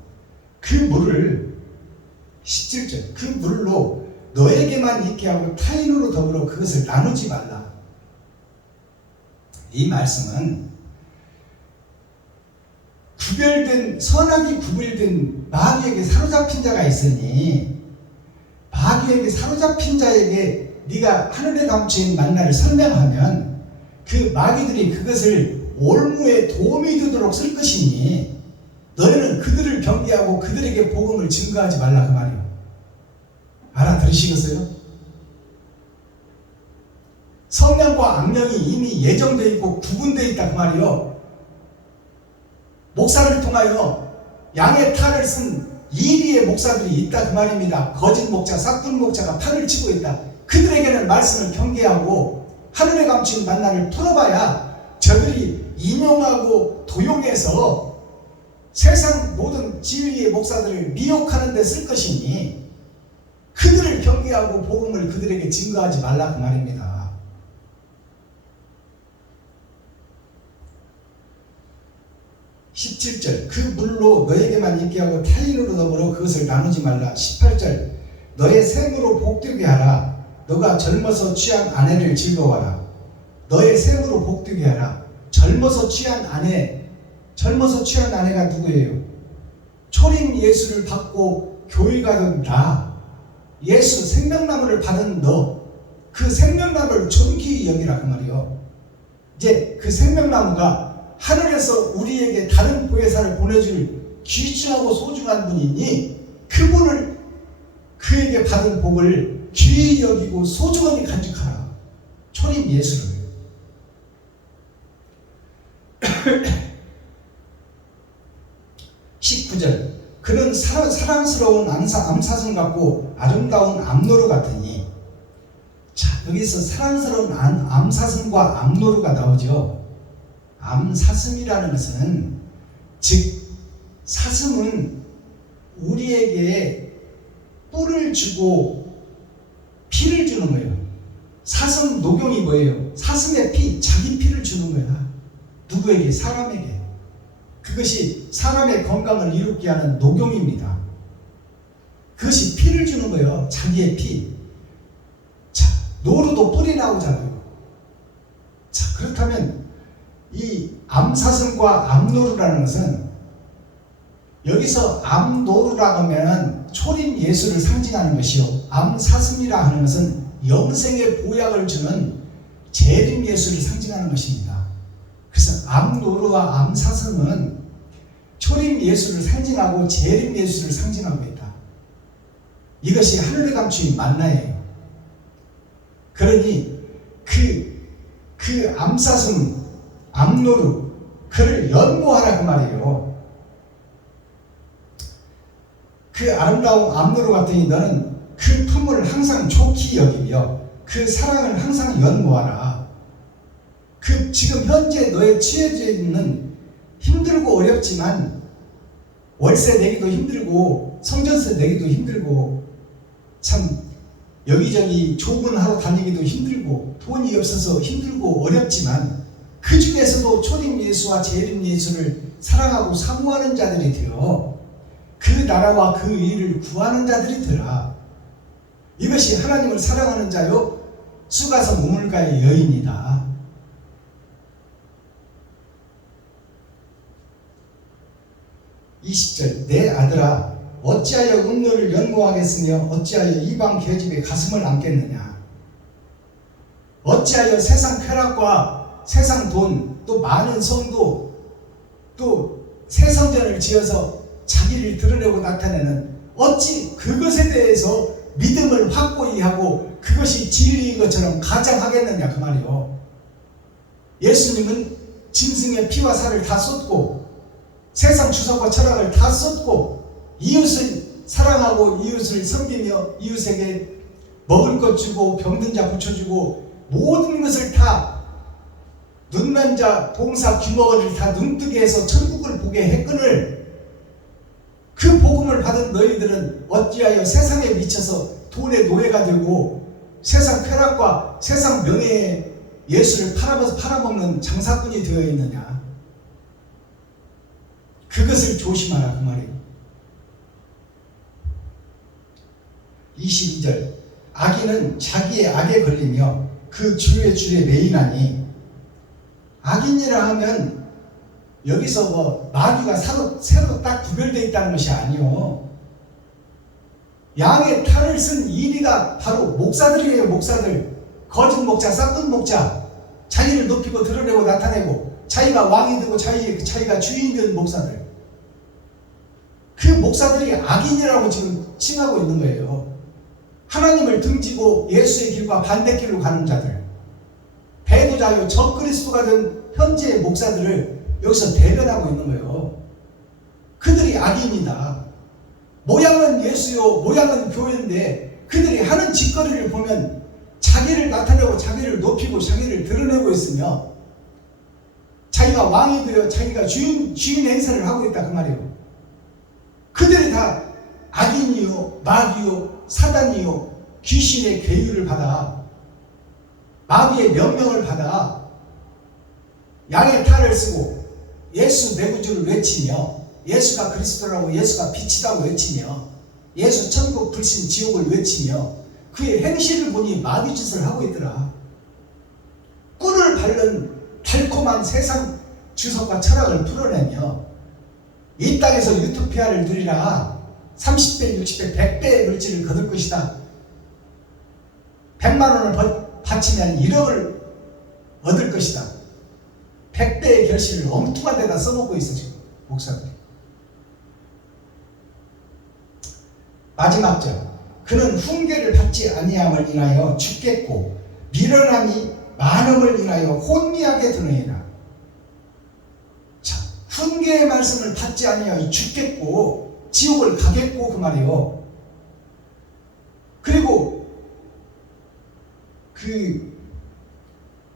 그 물을 17절, 그 물로 너에게만 있게 하고 타인으로 더불어 그것을 나누지 말라. 이 말씀은 구별된, 선악이 구별된 마귀에게 사로잡힌 자가 있으니 마귀에게 사로잡힌 자에게 네가 하늘에 감추인 만나를 설명하면 그 마귀들이 그것을 올무에 도움이 되도록 쓸 것이니 너희는 그들을 경계하고 그들에게 복음을 증거하지 말라 그 말이에요. 알아들으시겠어요? 성령과 악령이 이미 예정되어 있고 구분되어 있다 그 말이에요. 목사를 통하여 양의 탈을 쓴 이리의 목사들이 있다 그 말입니다. 거짓 목자, 싹군 목자가 판을 치고 있다. 그들에게는 말씀을 경계하고 하늘에 감춘 만나를 풀어봐야 저들이 인용하고 도용해서 세상 모든 지위의 목사들을 미혹하는 데 쓸 것이니 그들을 경계하고 복음을 그들에게 증거하지 말라 그 말입니다. 17절, 그 물로 너에게만 있게 하고 타인으로 더불어 그것을 나누지 말라. 18절, 너의 생으로 복되게 하라. 너가 젊어서 취한 아내를 즐거워하라. 너의 생으로 복되게 하라. 젊어서 취한 아내, 젊어서 취한 아내가 누구예요? 초림 예수를 받고 교회 가던 나, 예수 생명나무를 받은 너, 그 생명나무를 존귀히 여기라 그 말이요. 이제 그 생명나무가 하늘에서 우리에게 다른 보혜사를 보내줄 귀중하고 소중한 분이니 그분을, 그에게 받은 복을 귀히 여기고 소중하게 간직하라. 초림 예수를. 19절, 그는 사랑스러운 암사슴 같고 아름다운 암노루 같으니. 자, 여기서 사랑스러운 암사슴과 암노루가 나오죠. 암사슴이라는 것은, 즉 사슴은 우리에게 뿔을 주고 피를 주는 거예요. 사슴 녹용이 뭐예요? 사슴의 피, 자기 피를 주는 거야. 누구에게? 사람에게. 그것이 사람의 건강을 이롭게 하는 녹용입니다. 그것이 피를 주는 거예요. 자기의 피. 자, 노루도 뿔이 나오잖아요. 자, 그렇다면 이 암사슴과 암노루라는 것은, 여기서 암노루라고 하면 초림 예수를 상징하는 것이요, 암사슴이라 하는 것은 영생의 보약을 주는 재림 예수를 상징하는 것입니다. 그래서 암노루와 암사슴은 초림 예수를 상징하고 재림 예수를 상징하고 있다. 이것이 하늘에 감추인 만나예요. 그러니 그 암사슴, 암노루, 그를 연모하라 그 말이에요. 그 아름다운 암노루 같으니 너는 그 품을 항상 좋게 여기며 그 사랑을 항상 연모하라. 그 지금 현재 너의 처해져 있는 힘들고 어렵지만 월세 내기도 힘들고 성전세 내기도 힘들고 참 여기저기 조문하러 다니기도 힘들고 돈이 없어서 힘들고 어렵지만 그 중에서도 초림 예수와 재림 예수를 사랑하고 사모하는 자들이 되어 그 나라와 그 의를 구하는 자들이 되라. 이것이 하나님을 사랑하는 자요 수가성 우물가의 여인이다. (20절) 내 아들아 어찌하여 음료를 연모하겠으며 어찌하여 이방 계집의 가슴을 안겠느냐. 어찌하여 세상 쾌락과 세상 돈, 또 많은 성도, 또 새성전을 지어서 자기를 드러내고 나타내는, 어찌 그것에 대해서 믿음을 확고히 하고 그것이 진리인 것처럼 가장하겠느냐 그 말이요. 예수님은 짐승의 피와 살을 다 쏟고 세상 주석과 철학을 다 쏟고 이웃을 사랑하고 이웃을 섬기며 이웃에게 먹을 것 주고 병든 자 고쳐주고 모든 것을 다 눈먼 자 봉사 귀머거리를 다 눈뜨게 해서 천국을 보게 했거늘 그 복음을 받은 너희들은 어찌하여 세상에 미쳐서 돈의 노예가 되고 세상 쾌락과 세상 명예에 예수를 팔아먹는 장사꾼이 되어 있느냐. 그것을 조심하라 그 말이에요. 22절 악인은 자기의 악에 걸리며 그 주의 줄에 매이나니. 악인이라 하면 여기서 뭐 마귀가 새로 딱 구별되어 있다는 것이 아니요. 양의 탈을 쓴 이리가 바로 목사들이에요. 목사들. 거짓 목자, 싹든 목자. 자기를 높이고 드러내고 나타내고 자기가 왕이 되고 자기가 주인이 된 목사들. 그 목사들이 악인이라고 지금 칭하고 있는 거예요. 하나님을 등지고 예수의 길과 반대길로 가는 자들. 배도자요 적그리스도가 된 현재의 목사들을 여기서 대변하고 있는 거예요. 그들이 악인이다. 모양은 예수요 모양은 교회인데 그들이 하는 짓거리를 보면 자기를 나타내고 자기를 높이고 자기를 드러내고 있으며 자기가 왕이 되어 자기가 주인 행세를 하고 있다 그 말이에요. 그들이 다 악인이요 마귀요 사단이요 귀신의 괴유를 받아 마귀의 명령을 받아 양의 탈을 쓰고 예수 매구주를 외치며 예수가 그리스도라고 예수가 빛이라고 외치며 예수 천국 불신 지옥을 외치며 그의 행실을 보니 마귀짓을 하고 있더라. 꿀을 바른 달콤한 세상 주석과 철학을 풀어내며 이 땅에서 유토피아를 누리라. 30배, 60배, 100배의 물질을 거둘 것이다. 100만 원을 바치면 1억을 얻을 것이다. 100배의 결실을 엉뚱한 데다 써먹고 있어 지금 목사들이. 마지막 절 그는 훈계를 받지 아니함을 인하여 죽겠고 미련함이 많음을 인하여 혼미하게 드느니라. 자, 훈계의 말씀을 받지 아니하여 죽겠고 지옥을 가겠고 그 말이요. 그리고 그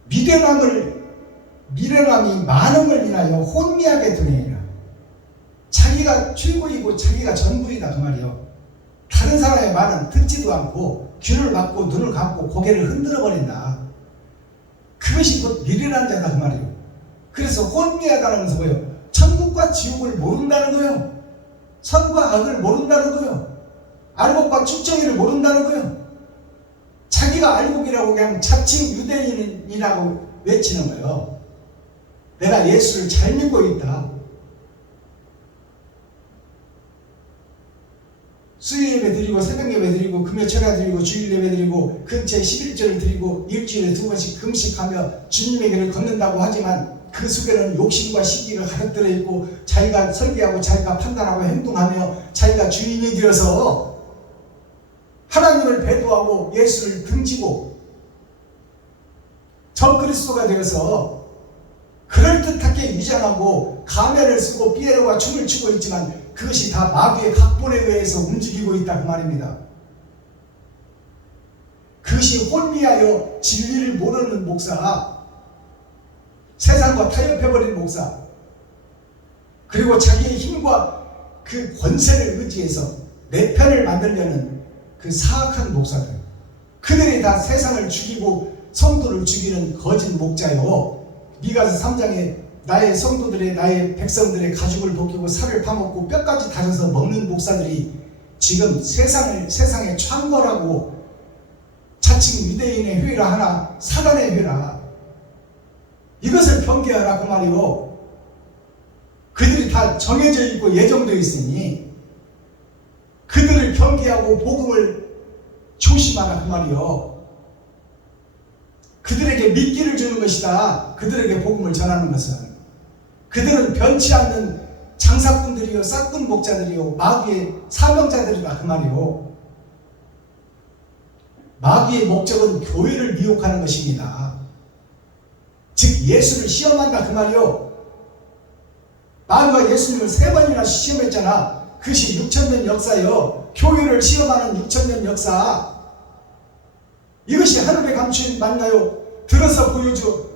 미련함이 많음을 인하여 혼미하게 드느니라. 자기가 최고이고 자기가 전부이다 그 말이요. 다른 사람의 말은 듣지도 않고 귀를 막고 눈을 감고 고개를 흔들어 버린다. 그것이 곧 미련한 자다 그 말이에요. 그래서 혼미하다는 것은 뭐예요? 천국과 지옥을 모른다는 거예요. 선과 악을 모른다는 거예요. 알곡과 축정이를 모른다는 거예요. 자기가 알곡이라고 그냥 자칭 유대인이라고 외치는 거예요. 내가 예수를 잘 믿고 있다. 수요 예배 드리고 새벽 예배 드리고 금요 철야 드리고 주일 예배 드리고 근처에 11절을 드리고 일주일에 2번씩 금식하며 주님의 길을 걷는다고 하지만 그 속에는 욕심과 시기가 가득 들어있고 자기가 설계하고 자기가 판단하고 행동하며 자기가 주인이 되어서 하나님을 배도하고 예수를 등지고 적그리스도가 되어서 그럴듯하게 위장하고 가면을 쓰고 피에로가 춤을 추고 있지만 그것이 다 마귀의 각본에 의해서 움직이고 있다 그 말입니다. 그것이 혼미하여 진리를 모르는 목사, 세상과 타협해버린 목사, 그리고 자기의 힘과 그 권세를 의지해서 내 편을 만들려는 그 사악한 목사들, 그들이 다 세상을 죽이고 성도를 죽이는 거짓 목자요. 미가서 3장에 나의 성도들의 나의 백성들의 가죽을 벗기고 살을 파먹고 뼈까지 다져서 먹는 목사들이 지금 세상에 창궐하고 자칭 유대인의 회라 하나 사단의 회라, 이것을 경계하라 그 말이요. 그들이 다 정해져 있고 예정되어 있으니 그들을 경계하고 복음을 조심하라 그 말이요. 그들에게 미끼를 주는 것이다. 그들에게 복음을 전하는 것은. 그들은 변치 않는 장사꾼들이요 싹꾼 목자들이요 마귀의 사명자들이다 그 말이요. 마귀의 목적은 교회를 미혹하는 것입니다. 즉 예수를 시험한다 그 말이요. 마귀가 예수님을 3번이나 시험했잖아. 그것이 6,000년 역사요. 교회를 시험하는 6,000년 역사. 이것이 하늘의 감추인 맞나요? 들어서 보여줘.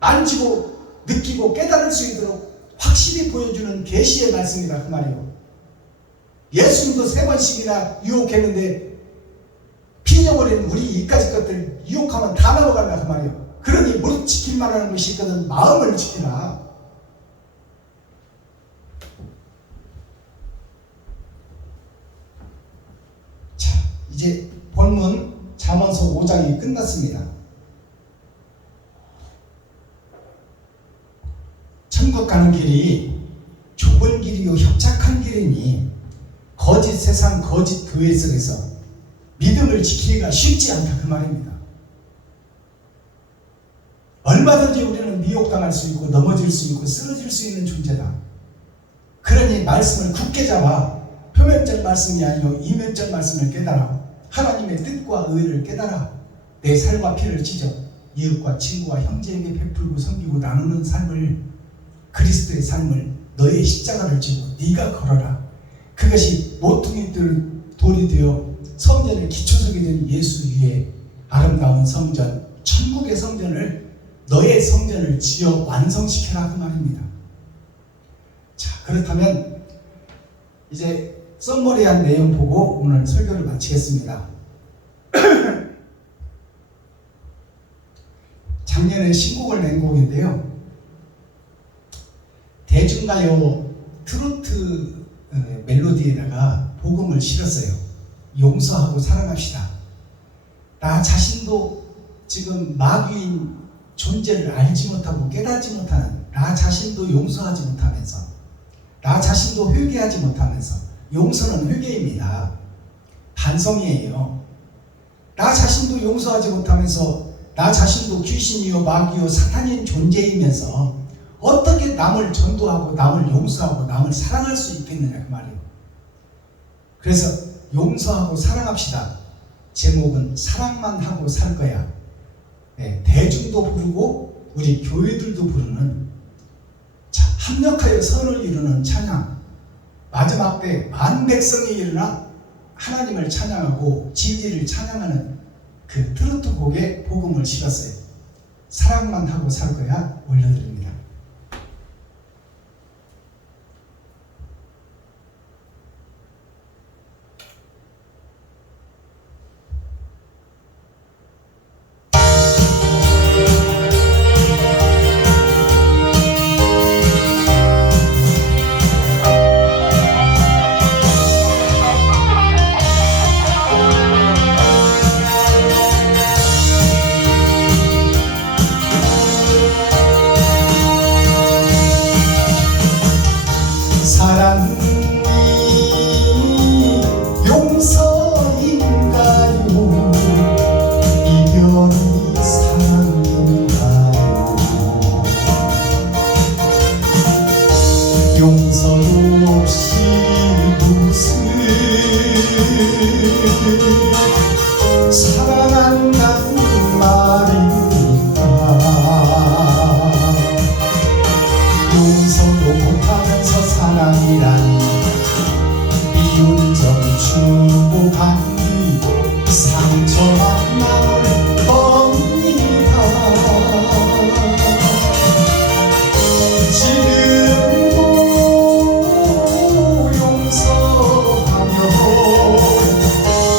만지고 느끼고 깨달을 수 있도록 확실히 보여주는 계시의 말씀이다 그 말이요. 예수님도 3번씩이나 유혹했는데 피잊어버린 우리 이까지 것들 유혹하면 다 넘어간다 그 말이요. 그러니 무릎 지킬 만한 것이 있거든 마음을 지키라. 자, 이제 본문 잠언서 5장이 끝났습니다. 천국 가는 길이 좁은 길이요 협착한 길이니 거짓 세상 거짓 교회 속에서 믿음을 지키기가 쉽지 않다 그 말입니다. 얼마든지 우리는 미혹당할 수 있고 넘어질 수 있고 쓰러질 수 있는 존재다. 그러니 말씀을 굳게 잡아 표면적 말씀이 아니고 이면적 말씀을 깨달아 하나님의 뜻과 의를 깨달아 내 살과 피를 찢어 이웃과 친구와 형제에게 베풀고 섬기고 나누는 삶을, 그리스도의 삶을 너의 십자가를 지고 네가 걸어라. 그것이 모퉁이 돌이 되어 성전의 기초석이 된 예수 위에 아름다운 성전, 천국의 성전을, 너의 성전을 지어 완성시켜라 그 말입니다. 자, 그렇다면 이제 썸머리한 내용 보고 오늘 설교를 마치겠습니다. 작년에 신곡을 낸 곡인데요. 대중가요 트로트 멜로디에다가 복음을 실었어요. 용서하고 사랑합시다. 나 자신도 지금 마귀인 존재를 알지 못하고 깨닫지 못하는, 나 자신도 용서하지 못하면서, 나 자신도 회개하지 못하면서, 용서는 회개입니다. 반성이에요. 나 자신도 용서하지 못하면서 나 자신도 귀신이요 마귀요 사탄인 존재이면서 어떻게 남을 전도하고 남을 용서하고 남을 사랑할 수 있겠느냐 그 말이에요. 그래서 용서하고 사랑합시다. 제목은 사랑만 하고 살 거야. 네, 대중도 부르고 우리 교회들도 부르는, 자, 합력하여 선을 이루는 찬양. 마지막 때 만백성이 일어나 하나님을 찬양하고 진리를 찬양하는 그 트로트 곡에 복음을 실었어요. 사랑만 하고 살 거야 올려드립니다. 용서도 없이 무슨 사랑한다는 말입니까? 용서도 못하면서 사랑이라니 미운점 주고받니 상처만 남을 겁니다. 지금도 용서하며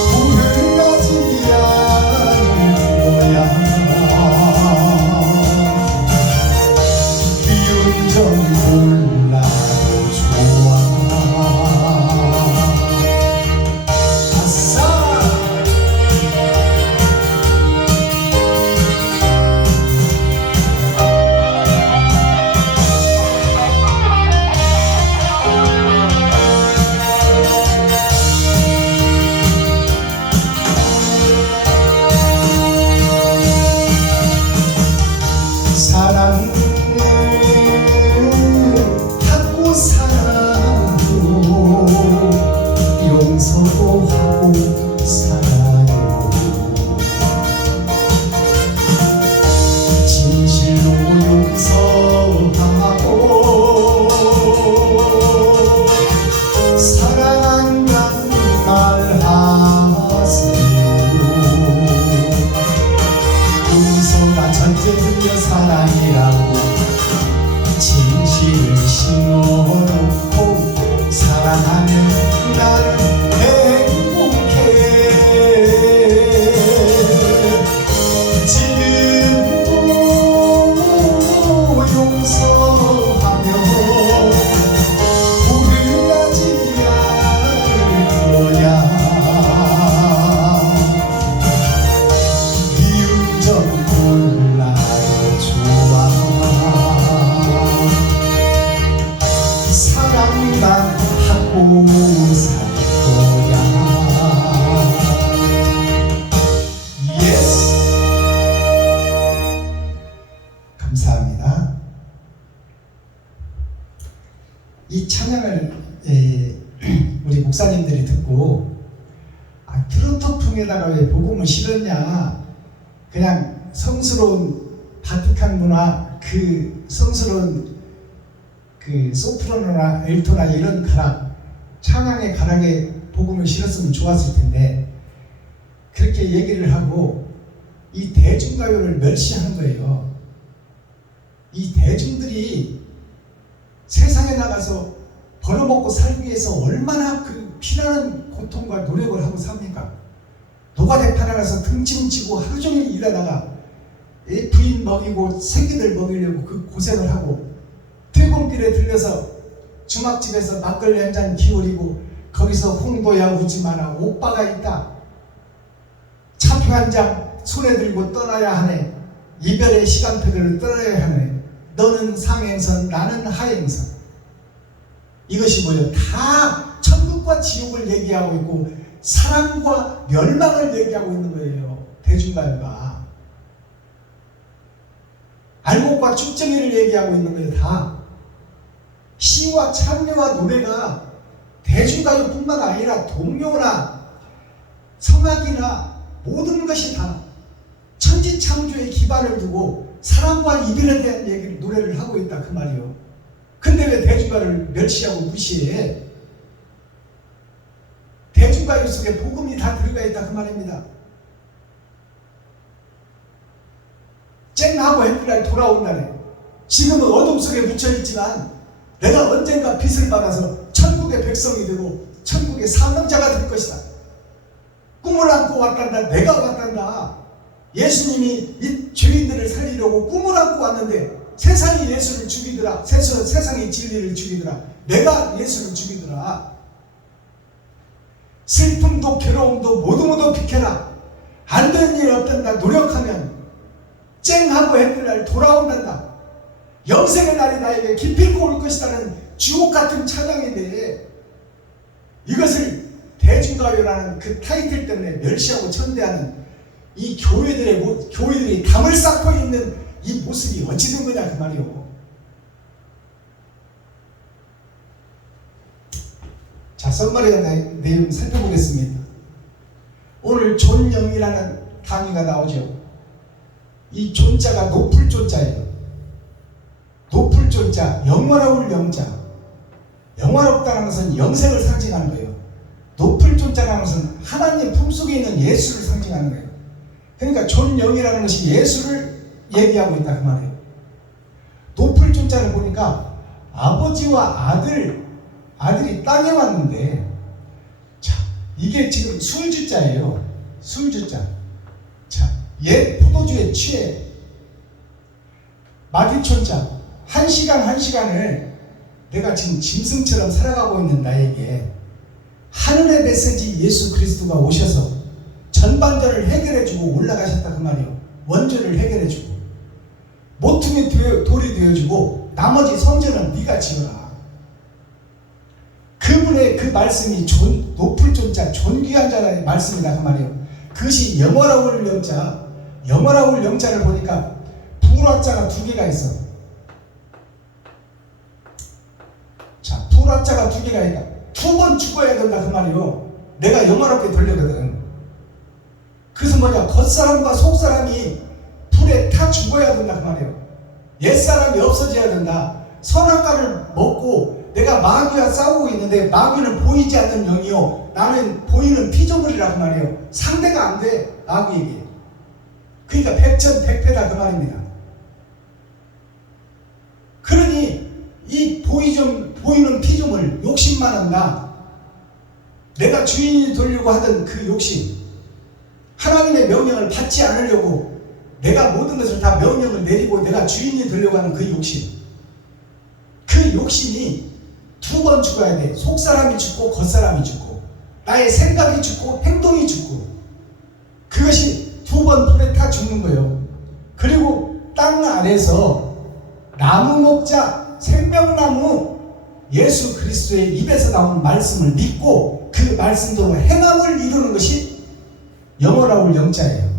후회하지 않을 거야. 미운 점 몰라도 좋아. 아싸! 사랑은 하고 살아요. 용서도 하고 살아요. 진실로 용서하고 사랑한다는 말 하세요. 용서가 전제되며 사랑이라고 진실을 심어놓고 사랑하면 나는 행복해. 지금도 용서하며 후회하지 않을 거야. 미운 점 몰라도 좋아. 사랑만 하고 살 거야. 예스! 감사합니다. 이 찬양을 우리 목사님들이 듣고 트로트풍에다가 왜 복음을 실었냐, 그냥 성스러운 바티칸 문화, 그 성스러운 그 소프라노나 엘토나 이런 가락, 찬양의 가락에 복음을 실었으면 좋았을 텐데 그렇게 얘기를 하고 이 대중가요를 멸시하는 거예요. 이 대중들이 세상에 나가서 벌어먹고 살기 위해서 얼마나 그 피나는 고통과 노력을 하고 삽니까? 노가대 팔아가서 등짐지고 하루 종일 일하다가 부인 먹이고 새끼들 먹이려고 그 고생을 하고 퇴근길에 들려서 주막집에서 막걸리 한 잔 기울이고 거기서 홍도야 우지 마라, 오빠가 있다, 차표 한 장 손에 들고 떠나야 하네, 이별의 시간표들을 떠나야 하네, 너는 상행선 나는 하행선. 이것이 뭐예요? 다 천국과 지옥을 얘기하고 있고 사랑과 멸망을 얘기하고 있는 거예요. 대중가요가 알곡과 쭉정이를 얘기하고 있는 거예요. 다 시와 찬미와 노래가 대중가요뿐만 아니라 동요나 성악이나 모든 것이 다 천지창조의 기반을 두고 사랑과 이별에 대한 얘기를 노래를 하고 있다 그 말이요. 근데 왜 대중가요를 멸시하고 무시해? 대중가요 속에 복음이 다 들어가 있다 그 말입니다. 쨍하고 햇빛날 돌아온 날에 지금은 어둠 속에 묻혀있지만 내가 언젠가 빛을 받아서 천국의 백성이 되고 천국의 사명자가 될 것이다. 꿈을 안고 왔단다. 내가 왔단다. 예수님이 이 죄인들을 살리려고 꿈을 안고 왔는데 세상이 예수를 죽이더라. 세상이 진리를 죽이더라. 내가 예수를 죽이더라. 슬픔도 괴로움도 모두 비켜라. 안 되는 일 없단다. 노력하면 쨍하고 햇빛 날 돌아온단다. 영생의 날이 나에게 기필코 올 것이라는 주옥같은 찬양인데 이것을 대중가요라는 그 타이틀 때문에 멸시하고 천대하는 이 교회들이 담을 쌓고 있는 이 모습이 어찌 된 거냐 그 말이요. 썸머리 내용 살펴보겠습니다. 오늘 존영이라는 단위가 나오죠. 이 존자가 높을 존자예요. 높을 존자, 영원할 영자. 영원롭다는 것은 영생을 상징하는 거예요. 높을 존자라는 것은 하나님 품속에 있는 예수를 상징하는 거예요. 그러니까 존영이라는 것이 예수를 얘기하고 있다 그 말이에요. 높을 존자를 보니까 아버지와 아들이 땅에 왔는데, 자, 이게 지금 술주자예요. 술주자. 자, 옛 포도주에 취해 마귀촌자 한 시간 한 시간을 내가 지금 짐승처럼 살아가고 있는 나에게 하늘의 메시지 예수 그리스도가 오셔서 전반전을 해결해주고 올라가셨다 그 말이에요. 원죄를 해결해주고 모퉁이 돌이 되어주고 나머지 성전은 네가 지어라. 그분의 그 말씀이 높을 존자, 존귀한 자의 말씀이다 그 말이에요. 그것이 영원할 영자, 영원할 영자를 보니까 불화자가 두 개가 있어. 자, 불화자가 두 개가 있다. 두 번 죽어야 된다 그 말이에요. 내가 영원하게 되려거든. 그래서 뭐냐, 겉사람과 속사람이 불에 타 죽어야 된다 그 말이에요. 옛사람이 없어져야 된다. 선악과를 먹고 내가 마귀와 싸우고 있는데 마귀는 보이지 않는 영이요, 나는 보이는 피조물이라고 말이에요. 상대가 안 돼, 마귀에게. 그러니까 백전백패다 그 말입니다. 그러니 이 보이는 피조물, 욕심만 한다. 내가 주인이 되려고 하던 그 욕심, 하나님의 명령을 받지 않으려고 내가 모든 것을 다 명령을 내리고 내가 주인이 되려고 하는 그 욕심, 그 욕심이 두 번 죽어야 돼. 속사람이 죽고 겉사람이 죽고 나의 생각이 죽고 행동이 죽고, 그것이 두 번 불에 타 죽는 거예요. 그리고 땅 아래서 나무 먹자, 생명나무 예수 그리스도의 입에서 나온 말씀을 믿고 그 말씀대로 행함을 이루는 것이 영원할 영자예요.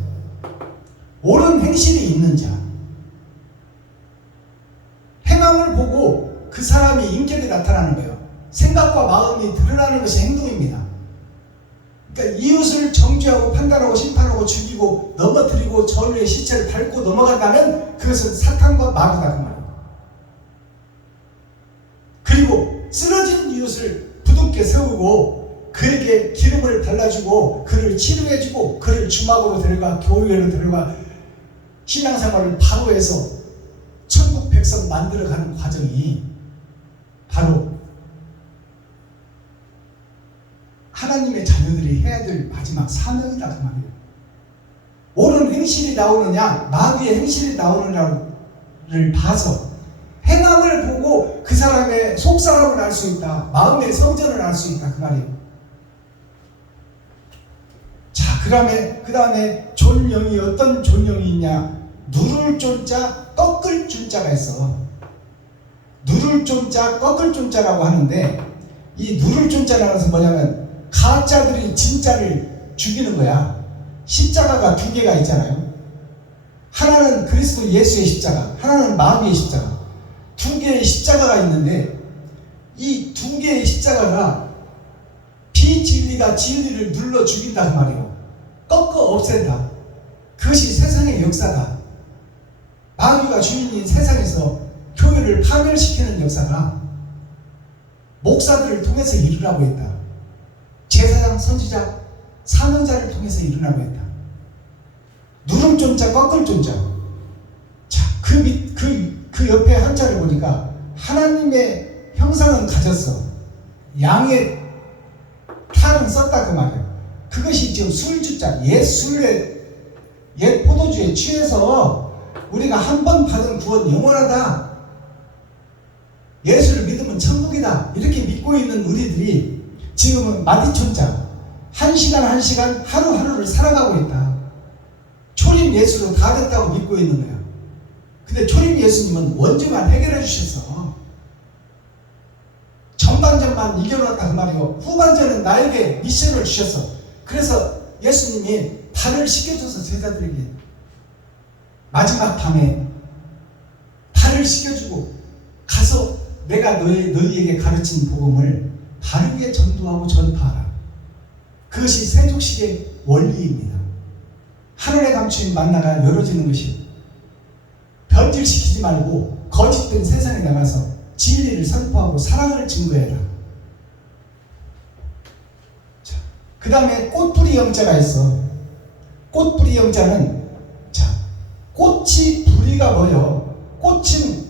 옳은 행실이 있는 자, 행함을 보고 그 사람이 인격이 나타나는 거예요. 생각과 마음이 드러나는 것이 행동입니다. 그러니까 이웃을 정죄하고 판단하고 심판하고 죽이고 넘어뜨리고 전우의 시체를 밟고 넘어간다면 그것은 사탄과 마귀다 그 말이에요. 그리고 쓰러진 이웃을 부둥켜 세우고 그에게 기름을 발라주고 그를 치료해주고 그를 주막으로 데려가 교회로 데려가 신앙생활을 바로 해서 천국 백성 만들어가는 과정이 바로 하나님의 자녀들이 해야 될 마지막 사명이다 그 말이에요. 옳은 행실이 나오느냐 마귀의 행실이 나오느냐를 봐서 행함을 보고 그 사람의 속사람을 알 수 있다, 마음의 성전을 알 수 있다 그 말이에요. 자, 그 다음에 존영이 어떤 존영이 있냐, 누를 존자 꺾을 존자가 있어. 누를 존자 꺾을 존자라고 하는데, 이 누를 존자라는 것은 뭐냐면 가짜들이 진짜를 죽이는 거야. 십자가가 두 개가 있잖아요. 하나는 그리스도 예수의 십자가, 하나는 마귀의 십자가. 두 개의 십자가가 있는데 이 두 개의 십자가가 비진리가 진리를 눌러 죽인다 그 말이에요. 꺾어 없앤다. 그것이 세상의 역사다. 마귀가 주인인 세상에서 교회를 파멸시키는 역사가 목사들을 통해서 일어나고 있다. 제사장, 선지자, 사명자를 통해서 일어나고 있다. 누름 존자, 꺾을 존자. 자, 그 옆에 한자를 보니까 하나님의 형상은 가졌어. 양의 탈은 썼다 그 말이에요. 그것이 지금 술주자, 옛 포도주에 취해서 우리가 한 번 받은 구원 영원하다, 예수를 믿으면 천국이다, 이렇게 믿고 있는 우리들이 지금은 마디촌자, 한 시간 한 시간 하루하루를 살아가고 있다. 초림 예수로 다 됐다고 믿고 있는 거야. 근데 초림 예수님은 원죄만 해결해 주셔서 전반전만 이겨놨다 그 말이고, 후반전은 나에게 미션을 주셨어. 그래서 예수님이 발을 씻겨줘서 제자들에게 마지막 밤에 발을 씻겨주고 가서 내가 너희에게 가르친 복음을 바르게 전도하고 전파하라. 그것이 세족식의 원리입니다. 하늘에 감추인 만나가 열어지는 것이 변질시키지 말고 거짓된 세상에 나가서 진리를 선포하고 사랑을 증거해라. 그 다음에 꽃뿌리 영자가 있어. 꽃뿌리 영자는 꽃이 뿌리가 뭐요? 꽃은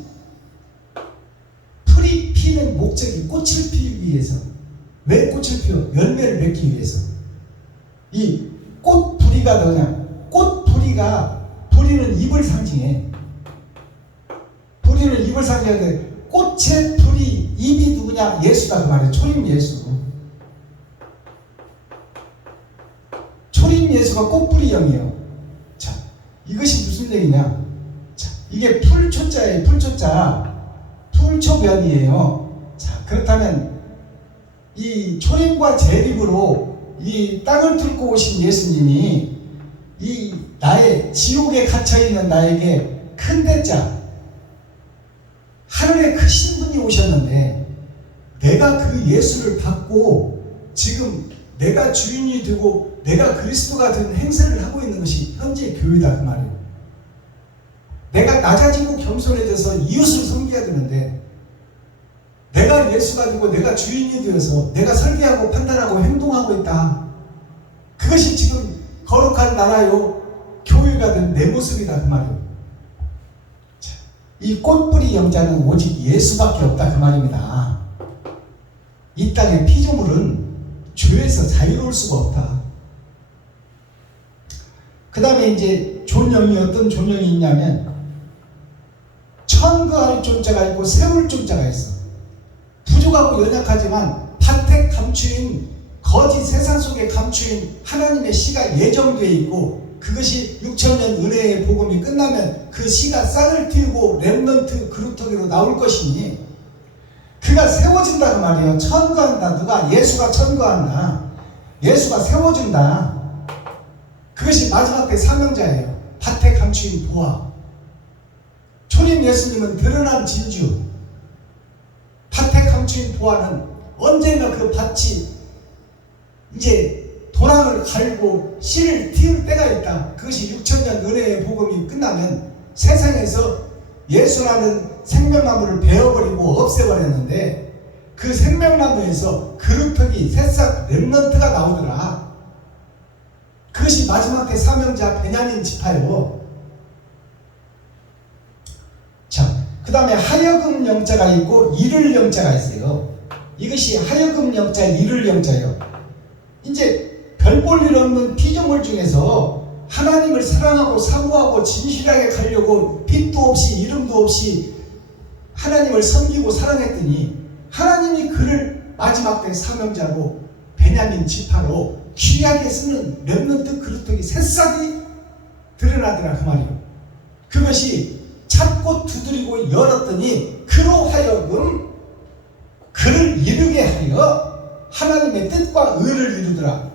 풀이 피는 목적이 꽃을 피우기 위해서. 왜 꽃을 피워? 열매를 맺기 위해서. 이 꽃뿌리가 뭐냐? 꽃뿌리가 뿌리는 잎을 상징해. 뿌리는 잎을 상징하는데 꽃의 뿌리 잎이 누구냐? 예수다 그 말이에요. 초림 예수. 초림 예수가 꽃뿌리형이에요. 자, 이것이 무슨 얘기냐? 자, 이게 풀초자예요. 풀초자. 풀초변이에요. 자, 그렇다면 이 초림과 재립으로 이 땅을 뚫고 오신 예수님이 이 나의 지옥에 갇혀있는 나에게 큰 대자 하늘에 크신 분이 오셨는데 내가 그 예수를 받고 지금 내가 주인이 되고 내가 그리스도가 된 행세를 하고 있는 것이 현재 교회다 그 말이에요. 내가 낮아지고 겸손해져서 이웃을 섬겨야 되는데 내가 예수가 되고 내가 주인이 되어서 내가 설계하고 판단하고 행동하고 있다. 그것이 지금 거룩한 나라요 교회가 된 내 모습이다 그 말이에요. 자, 이 꽃뿌리 영자는 오직 예수밖에 없다 그 말입니다. 이 땅의 피조물은 죄에서 자유로울 수가 없다. 그 다음에 이제 존영이 어떤 존영이 있냐면 천거할 존자가 있고 세울 존자가 있어. 부족하고 연약하지만 밭에 감추인 거짓 세상 속에 감추인 하나님의 씨가 예정되어 있고 그것이 6천년 은혜의 복음이 끝나면 그 씨가 싹을 틔우고 렘넌트 그루터기로 나올 것이니 그가 세워진다 그 말이에요. 천거한다. 누가? 예수가 천거한다. 예수가 세워준다. 그것이 마지막 때 사명자예요. 밭에 감추인 보화. 초림 예수님은 드러난 진주. 밭에 감추인 보화는 언젠가 그 밭이 이제 도랑을 갈고 씨를 틔울 때가 있다. 그것이 6천년 은혜의 복음이 끝나면 세상에서 예수라는 생명나무를 베어버리고 없애버렸는데 그 생명나무에서 그루터기 새싹 렘넌트가 나오더라. 그것이 마지막 때 사명자 베냐민 지파요. 자, 그 다음에 하여금 영자가 있고 이를 영자가 있어요. 이것이 하여금 영자, 이를 영자예요. 이제 별 볼 일 없는 피조물 중에서 하나님을 사랑하고 사모하고 진실하게 가려고 빛도 없이 이름도 없이 하나님을 섬기고 사랑했더니 하나님이 그를 마지막 때 사명자로 베냐민 지파로 귀하게 쓰는 렘넌트 그루터기 새싹이 드러나더라 그 말이에요. 그것이 찾고 두드리고 열었더니 그로 하여금 그를 이루게 하여 하나님의 뜻과 의를 이루더라.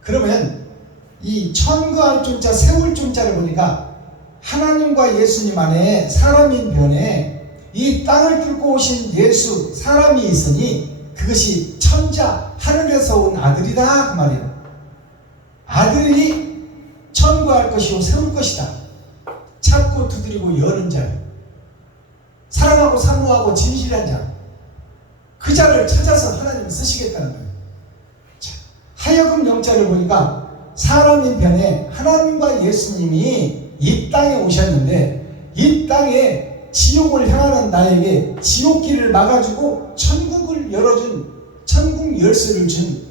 그러면 이 천거할 존자 세울 존자를 보니까 하나님과 예수님 안에 사람인 변에 이 땅을 뚫고 오신 예수 사람이 있으니 그것이 천자 하늘에서 온 아들이다 그 말이에요. 아들이 천거할 것이요 세울 것이다. 찾고 두드리고 여는 자, 사랑하고 사모하고 진실한 자, 그 자를 찾아서 하나님이 쓰시겠다는 거예요. 자, 하여금 영자를 보니까 사람인 편에 하나님과 예수님이 이 땅에 오셨는데 이 땅에 지옥을 향하는 나에게 지옥길을 막아주고 천국을 열어준 천국 열쇠를 준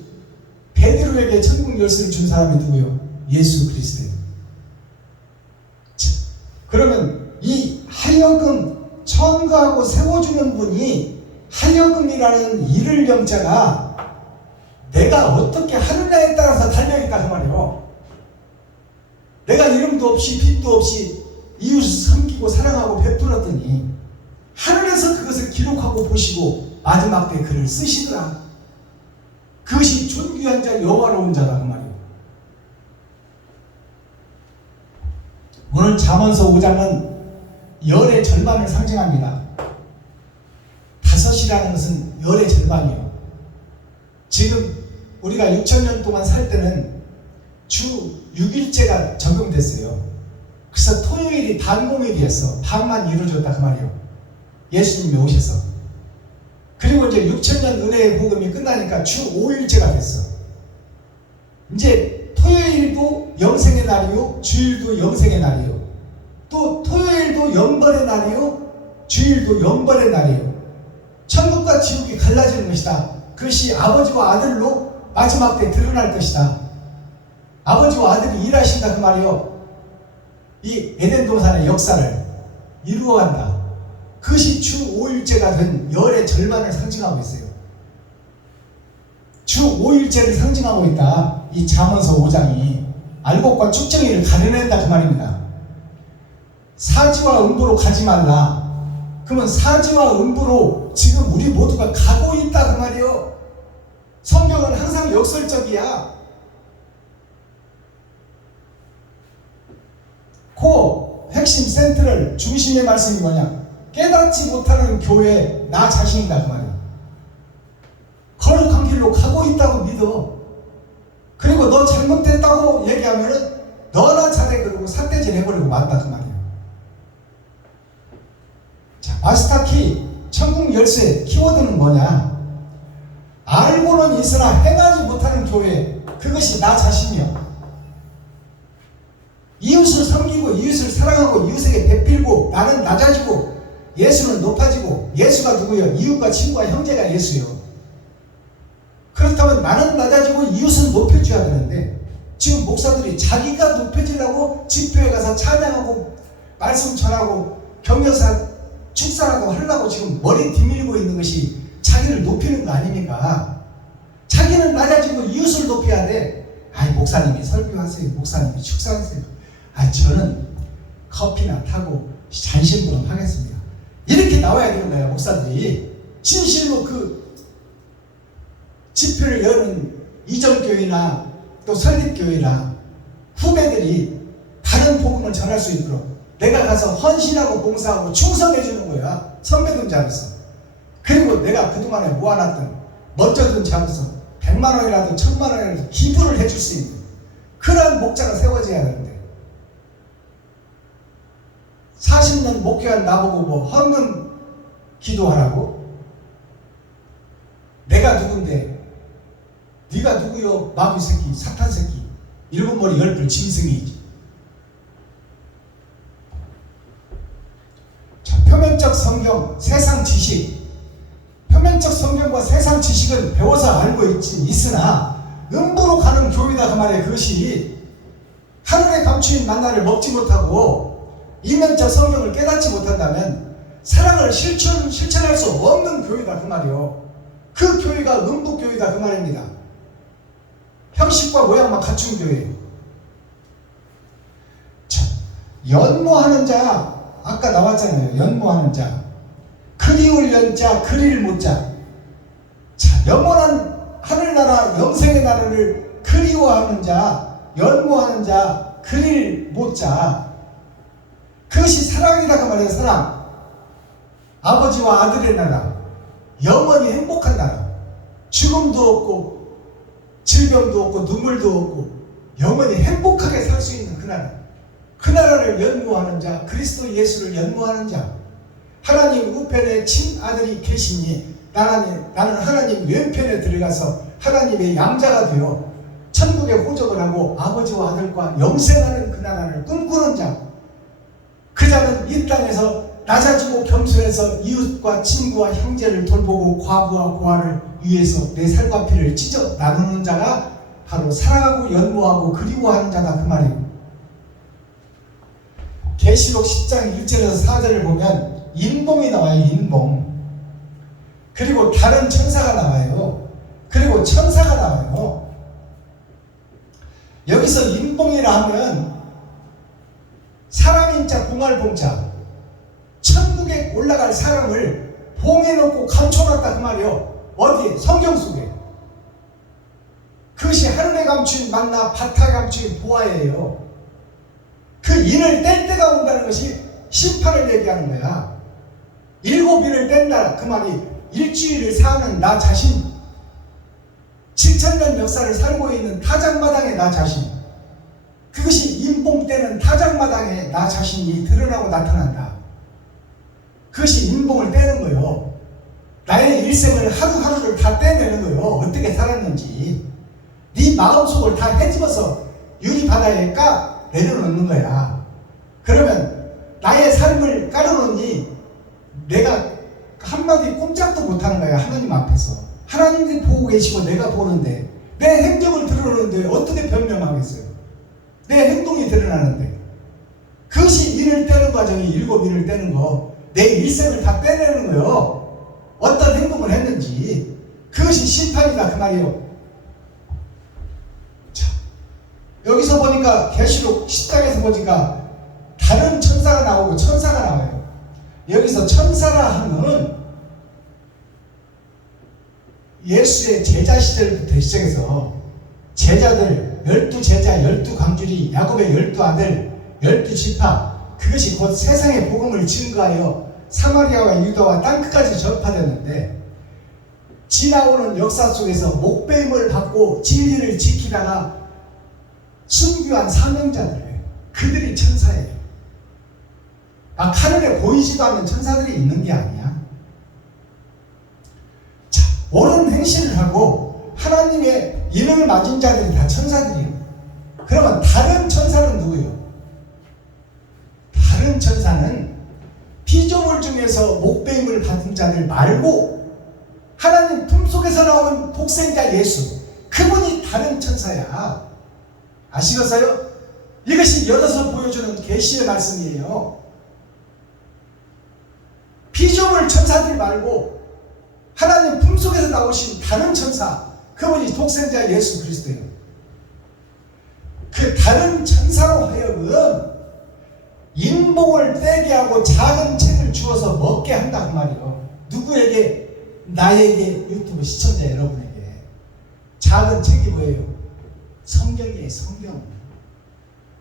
베드로에게 천국 열쇠를 준 사람이 누구요? 예수 그리스도예요. 그러면 이 하여금 천거하고 세워주는 분이 하여금이라는 이를 영자가 내가 어떻게 하느냐에 따라서 달려있다 그 말이에요. 내가 이름도 없이 빛도 없이 이웃을 섬기고 사랑하고 베풀었더니 하늘에서 그것을 기록하고 보시고 마지막 때 그를 쓰시더라. 그것이 존귀한 자 영화로운 자다 그 말이에요. 오늘 잠언서 5장은 열의 절반을 상징합니다. 5이라는 것은 열의 절반이에요. 지금 우리가 6,000년 동안 살 때는 주 6일제가 적용됐어요. 그래서 토요일이 반공일이었어. 반만 이루어졌다 그 말이에요. 예수님이 오셔서. 그리고 이제 6,000년 은혜의 복음이 끝나니까 주 5일제가 됐어. 이제 토요일도 영생의 날이요, 주일도 영생의 날이요. 또 토요일도 영벌의 날이요, 주일도 영벌의 날이요. 천국과 지옥이 갈라지는 것이다. 그것이 아버지와 아들로 마지막 때 드러날 것이다. 아버지와 아들이 일하신다 그 말이요. 이 에덴 동산의 역사를 이루어간다. 그것이 주 5일제가 된 열의 절반을 상징하고 있어요. 주 5일제를 상징하고 있다. 이 잠언서 5장이 알곡과 쭉정이를 가려낸다 그 말입니다. 사지와 음부로 가지 말라. 그러면 사지와 음부로 지금 우리 모두가 가고 있다 그 말이요. 성경은 항상 역설적이야. 그 핵심 센트럴 중심의 말씀이 뭐냐? 깨닫지 못하는 교회 나 자신이다 그 말이야. 거룩한 길로 가고 있다고 믿어. 그리고 너 잘못됐다고 얘기하면은 너나 잘해 그러고 삿대질 해버리고 만다 그 말이야. 자, 마스터키 천국 열쇠 키워드는 뭐냐? 알고는 있으나 행하지 못하는 교회, 그것이 나 자신이야. 이웃을 섬기고 이웃을 사랑하고 이웃에게 베풀고 나는 낮아지고 예수는 높아지고. 예수가 누구예요? 이웃과 친구와 형제가 예수요. 그렇다면 나는 낮아지고 이웃은 높여줘야 되는데 지금 목사들이 자기가 높여지려고 집회에 가서 찬양하고 말씀 전하고 격려사 축사하고 하려고 지금 머리 디밀고 있는 것이 자기를 높이는 거 아닙니까? 자기는 낮아지고 이웃을 높여야 돼. 아이 목사님이 설교하세요. 목사님이 축사하세요. 아 저는 커피나 타고 잔심부름 하겠습니다. 이렇게 나와야 되는 거예요. 목사들이 진실로 그 집회를 여는 이전교회나 또 설립교회나 후배들이 다른 복음을 전할 수 있도록 내가 가서 헌신하고 봉사하고 충성해 주는 거야. 선배든 자로서. 그리고 내가 그동안에 모아놨던 멋져든 자로서 100만 원이라도 1000만 원이라도 기부를 해줄 수 있는 그런 목자가 세워져야 되는데 40년 목회한 나보고 뭐 헌금 기도하라고? 내가 누군데? 네가 누구요? 마귀 새끼, 사탄 새끼, 일곱 머리 열불 짐승이지. 자, 표면적 성경, 세상 지식. 표면적 성경과 세상 지식은 배워서 알고 있으나 음부로 가는 교회다 그 말이에요. 그것이 하늘에 감추인 만나를 먹지 못하고 이면적 성경을 깨닫지 못한다면 사랑을 실천할 수 없는 교회다 그 말이요. 그 교회가 음부교회다 그 말입니다. 형식과 모양만 갖춘 교회. 자, 연모하는 자 아까 나왔잖아요. 연모하는 자 그리울 연자 그릴 못자. 자, 영원한 하늘나라 영생의 나라를 그리워하는 자 연모하는 자 그릴 못자. 그것이 사랑이다 그 말이에요. 사랑. 아버지와 아들의 나라, 영원히 행복한 나라. 죽음도 없고 질병도 없고 눈물도 없고 영원히 행복하게 살 수 있는 그 나라. 그 나라를 연모하는 자, 그리스도 예수를 연모하는 자. 하나님 우편에 친아들이 계시니 나는 하나님 왼편에 들어가서 하나님의 양자가 되어 천국에 호적을 하고 아버지와 아들과 영생하는 그 나라를 꿈꾸는 자. 그 자는 이 땅에서 낮아지고 겸손해서 이웃과 친구와 형제를 돌보고 과부와 고아를 위해서 내 살과 피를 찢어 나누는 자가 바로 사랑하고 연모하고 그리워하는 자다 그 말이에요. 계시록 10장 1절에서 4절을 보면 인봉이 나와요. 인봉. 그리고 다른 천사가 나와요. 그리고 천사가 나와요. 여기서 인봉이라 하면 사람인자 봉알봉자, 천국에 올라갈 사람을 봉해놓고 감춰놨다 그 말이요. 어디? 성경 속에. 그것이 하늘에 감춘 만나 바다에 감춘 보아예요. 그 인을 뗄 때가 온다는 것이 심판을 얘기하는 거야. 7인을 뗀다 그 말이 일주일을 사는 나 자신. 7,000년 역사를 살고 있는 타작마당의 나 자신, 그것이 인봉 때는 타작마당의 나 자신이 드러나고 나타난다. 그것이 인봉을 떼는 거요. 나의 일생을 하루하루를 다 떼내는 거요. 어떻게 살았는지 네 마음속을 다 헤집어서 유리바다에 내려놓는 거야. 그러면 나의 삶을 깔아놓으니 내가 한마디 꼼짝도 못하는 거야. 하나님 앞에서 하나님이 보고 계시고 내가 보는데, 내 행적을 드러내는데 어떻게 변명하겠어요? 내 행동이 드러나는데. 그것이 인을 떼는 과정이 7인을 떼는 거, 내 일생을 다 떼내는 거요. 어떤 행동을 했는지. 그것이 심판이다 그 말이에요. 자, 여기서 보니까 계시록 10장에서 보니까 다른 천사가 나오고 천사가 나와요. 여기서 천사라 하면 예수의 제자 시절부터 시작해서 제자들 12제자 12강줄이 야곱의 12아들 12지파, 그것이 곧 세상의 복음을 증거하여 사마리아와 유다와 땅끝까지 전파되는데, 지나오는 역사 속에서 목배임을 받고 진리를 지키다가 순교한 사명자들, 그들이 천사예요. 막 하늘에 보이지도 않는 천사들이 있는 게 아니야. 자, 옳은 행실을 하고 하나님의 이름을 맞은 자들이 다 천사들이에요. 그러면 다른 천사는 누구예요? 다른 천사는 피조물 중에서 목배임을 받은 자들 말고 하나님 품속에서 나온 독생자 예수, 그분이 다른 천사야. 아시겠어요? 이것이 열어서 보여주는 계시의 말씀이에요. 피조물 천사들 말고 하나님 품속에서 나오신 다른 천사, 그분이 독생자 예수 그리스도예요. 그 다른 천사로 하여금 인봉을 떼게 하고 작은 책을 주어서 먹게 한다 그 말이에요. 누구에게? 나에게, 유튜브 시청자 여러분에게. 작은 책이 뭐예요? 성경이에요.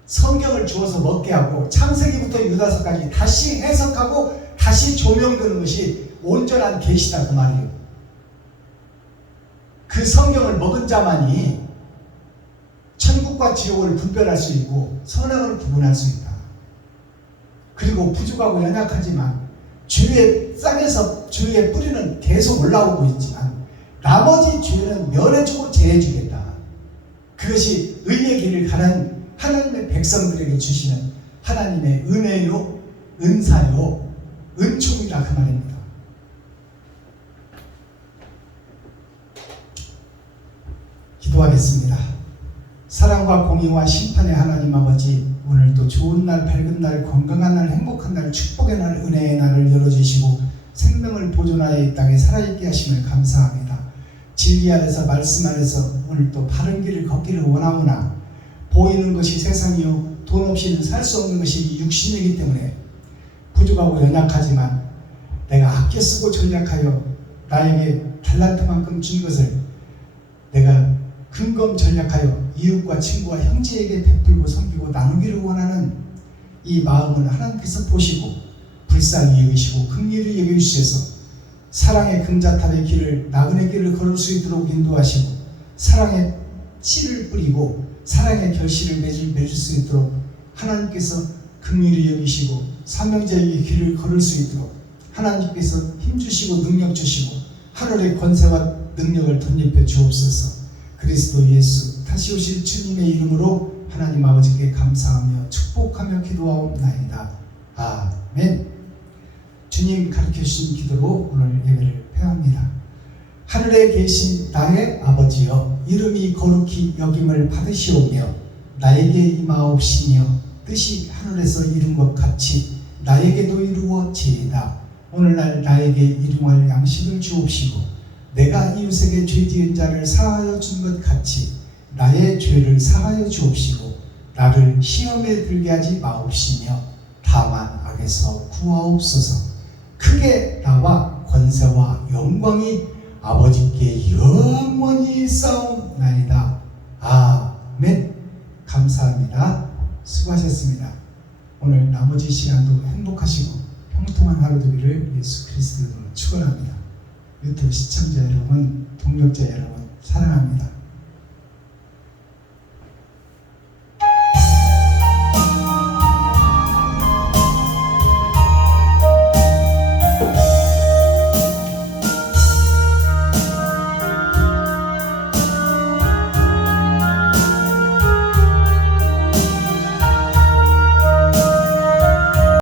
성경을 주어서 먹게 하고 창세기부터 유다서까지 다시 해석하고 다시 조명되는 것이 온전한 계시다 그 말이에요. 그 성경을 먹은 자만이 천국과 지옥을 분별할 수 있고 선악을 구분할 수 있다. 그리고 부족하고 연약하지만 주의 땅에서 주의 뿌리는 계속 올라오고 있지만 나머지 죄는 면해주고 제해주겠다. 그것이 의의 길을 가는 하나님의 백성들에게 주시는 하나님의 은혜요, 은사요, 은총이다 그 말입니다. 기도하겠습니다. 사랑과 공의와 심판의 하나님 아버지, 오늘도 좋은 날, 밝은 날, 건강한 날, 행복한 날, 축복의 날, 은혜의 날을 열어주시고 생명을 보존하여 이 땅에 살아있게 하심을 감사합니다. 진리 안에서, 말씀 안에서 오늘도 바른 길을 걷기를 원하오나 보이는 것이 세상이요 돈 없이는 살 수 없는 것이 육신이기 때문에 부족하고 연약하지만 내가 아껴 쓰고 전략하여 나에게 달란트만큼 준 것을 내가 근검 전략하여 이웃과 친구와 형제에게 베풀고 섬기고 나누기를 원하는 이 마음을 하나님께서 보시고 불쌍히 여기시고 긍휼히 여기주셔서 사랑의 금자탑의 길을, 나그네 길을 걸을 수 있도록 인도하시고 사랑의 씨를 뿌리고 사랑의 결실을 맺을 수 있도록 하나님께서 긍휼히 여기시고 사명자에게 길을 걸을 수 있도록 하나님께서 힘주시고 능력 주시고 하늘의 권세와 능력을 덧입혀 주옵소서. 그리스도 예수 다시 오실 주님의 이름으로 하나님 아버지께 감사하며 축복하며 기도하옵나이다. 아멘. 주님 가르쳐주신 기도로 오늘 예배를 폐합니다. 하늘에 계신 나의 아버지여, 이름이 거룩히 여김을 받으시오며 나에게 임하옵시며 뜻이 하늘에서 이룬 것 같이 나에게도 이루어지이다. 오늘날 나에게 일용할 양식을 주옵시고 내가 이웃에게 죄 지은 자를 사하여 준 것 같이 나의 죄를 사하여 주옵시고 나를 시험에 들게 하지 마옵시며 다만 악에서 구하옵소서. 크게 나와 권세와 영광이 아버지께 영원히 싸움나이다. 아멘. 감사합니다. 수고하셨습니다. 오늘 나머지 시간도 행복하시고 평통한 하루 되기를 예수 그리스도로 축원합니다. 유튜브 시청자 여러분, 동역자 여러분 사랑합니다.